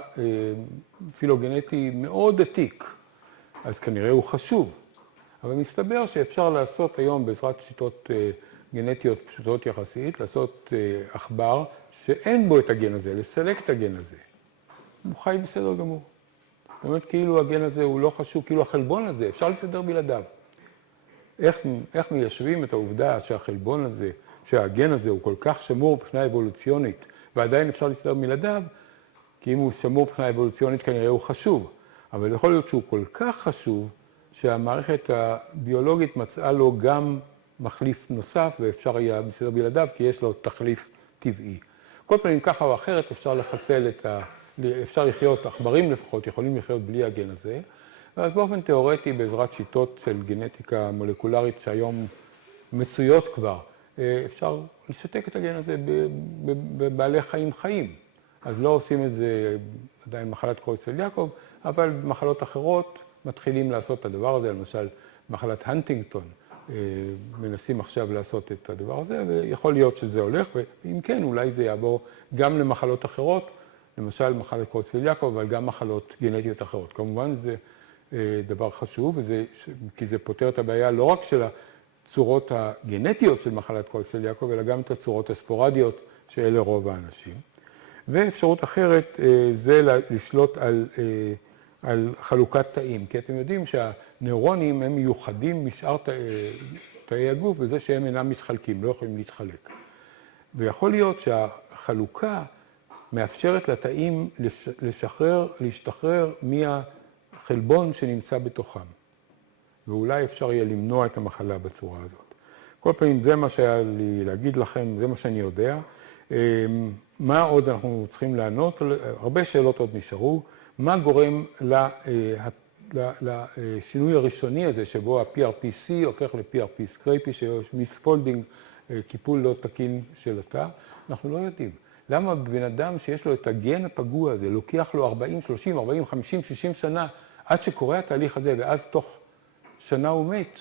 פילוגנטי מאוד עתיק, אז כנראה הוא חשוב. אבל מסתבר שאפשר לעשות היום בעזרת שיטות גנטיות פשוטות יחסית, לעשות עכבר שאין בו את הגן הזה, לסלק את הגן הזה. הוא חי בסדר גמור. זאת אומרת, כאילו הגן הזה הוא לא חשוב, כאילו החלבון הזה, אפשר לסדר בלעדיו. איך מיישבים את העובדה שהחלבון הזה, שהגן הזה הוא כל כך שמור מבחינה אבולוציונית, ועדיין אפשר להסתדר בלעדיו, כי אם הוא שמור מבחינה אבולוציונית כנראה הוא חשוב. אבל יכול להיות שהוא כל כך חשוב, שהמערכת הביולוגית מצאה לו גם מחליף נוסף, ואפשר היה להסתדר בלעדיו, כי יש לו תחליף טבעי. כל פעמים ככה או אחרת אפשר לחסל אפשר לחיות, עכברים לפחות יכולים לחיות בלי הגן הזה, ואז באופן תיאורטי, בעזרת שיטות של גנטיקה מולקולרית שהיום מצויות כבר, אפשר לשתק את הגן הזה בבעלי חיים. אז לא עושים את זה עדיין מחלת קרויצפלד-יעקב, אבל במחלות אחרות מתחילים לעשות את הדבר הזה, למשל מחלת הנטינגטון, מנסים עכשיו לעשות את הדבר הזה, ויכול להיות שזה הולך, ואם כן, אולי זה יעבור גם למחלות אחרות, למשל מחלת קרויצפלד-יעקב, אבל גם מחלות גנטיות אחרות. כמובן זה דבר חשוב, כי זה פותר את הבעיה לא רק של הצורות הגנטיות של מחלת קרויצפלד-יעקב, אלא גם את הצורות הספורדיות שאלה רוב האנשים. ואפשרות אחרת זה לשלוט על חלוקת תאים, כי אתם יודעים שהנוירונים הם מיוחדים משאר תאי הגוף בזה שהם אינם מתחלקים, לא יכולים להתחלק. ויכול להיות שהחלוקה מאפשרת לתאים להשתחרר מהחלבון שנמצא בתוכם. ואולי אפשר יהיה למנוע את המחלה בצורה הזאת. כל פעמים זה מה שהיה לי להגיד לכם, זה מה שאני יודע. מה עוד אנחנו צריכים לענות? הרבה שאלות עוד נשארו. מה גורם לשינוי הראשוני הזה, שבו ה-PRPC הופך ל-PRP סקרייפי, שיש מיספולדינג, קיפול לא תקין של התא? אנחנו לא יודעים. למה בן אדם שיש לו את הגן הפגוע הזה, לוקח לו 40, 30, 40, 50, 60 שנה, עד שקורה התהליך הזה, ואז תוך שנה הוא מת?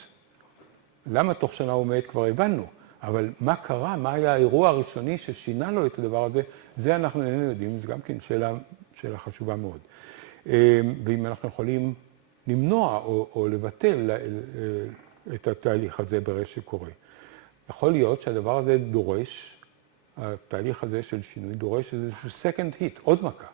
למה תוך שנה הוא מת? כבר הבנו. אבל מה קרה? מה היה האירוע הראשוני ששינה לו את הדבר הזה? זה אנחנו איננו יודעים, זה גם כן שאלה חשובה מאוד. ואם אנחנו יכולים למנוע או לבטל את התהליך הזה ברגע שקורה. יכול להיות שהדבר הזה דורש, התהליך הזה של שינוי דורש איזשהו second hit, עוד מכה.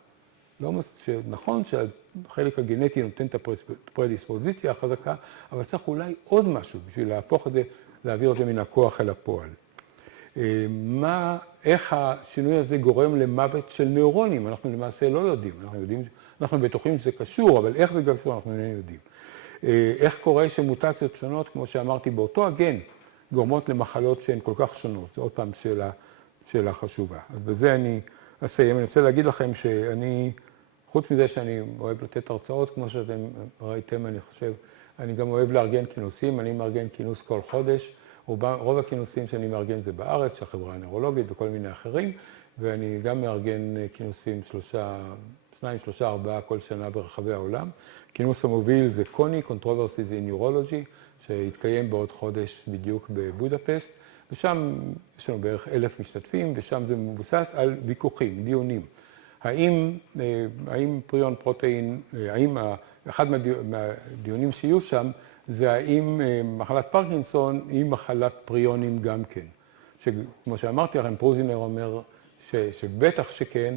נכון שהחלק הגנטי נותן את הפרדיספוזיציה החזקה, אבל צריך אולי עוד משהו בשביל להפוך את זה, להעביר את זה מן הכוח אל הפועל. איך השינוי הזה גורם למוות של נוירונים? אנחנו למעשה לא יודעים. אנחנו בטוחים שזה קשור, אבל איך זה קשור אנחנו איננו יודעים. איך קורה שמוטציות שונות, כמו שאמרתי, באותו הגן, גורמות למחלות שהן כל כך שונות? זו עוד פעם שאלה חשובה. אז בזה אני אסיים. אני רוצה להגיד לכם שאני, חוץ מזה שאני אוהב לתת הרצאות, כמו שאתם ראיתם, אני חושב, אני גם אוהב לארגן כינוסים. אני מארגן כינוס כל חודש. רוב הכינוסים שאני מארגן זה בארץ, שהחברה הנוירולוגית וכל מיני אחרים, ואני גם מארגן כינוסים 2, 3, 4 כל שנה ברחבי העולם. כינוס המוביל זה קוני, Controversies in Neurology, שהתקיים בעוד חודש בדיוק בבודפסט, ושם יש לנו בערך 1,000 משתתפים, ושם זה מבוסס על ויכוחים, דיונים. האם פריון פרוטאין, אחד מהדיונים שיהיו שם, זה האם מחלת פרקינסון היא מחלת פריונים גם כן. שכמו שאמרתי לכם, פרוזינר אומר שבטח שכן,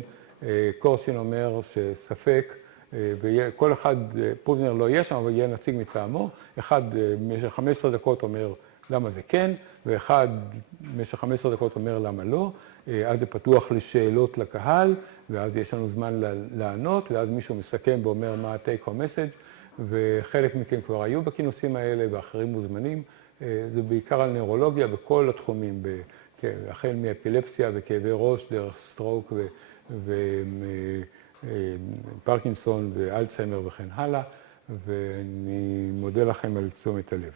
קורסין אומר שספק, וכל אחד, פרוזינר לא יהיה שם, אבל יהיה נציג מטעמו. אחד במשך 15 דקות אומר למה זה כן, ואחד במשך 15 דקות אומר למה לא. אז זה פתוח לשאלות לקהל, ואז יש לנו זמן לענות, ואז מישהו מסכם ואומר מה ה-take home message, וחלק מכם כבר היו בכינוסים האלה, ואחרים מוזמנים. זה בעיקר על נוירולוגיה בכל התחומים, החל מאפילפסיה וכאבי ראש, דרך סטרוק ופרקינסון ואלצהיימר וכן הלאה, ואני מודה לכם על תשומת הלב.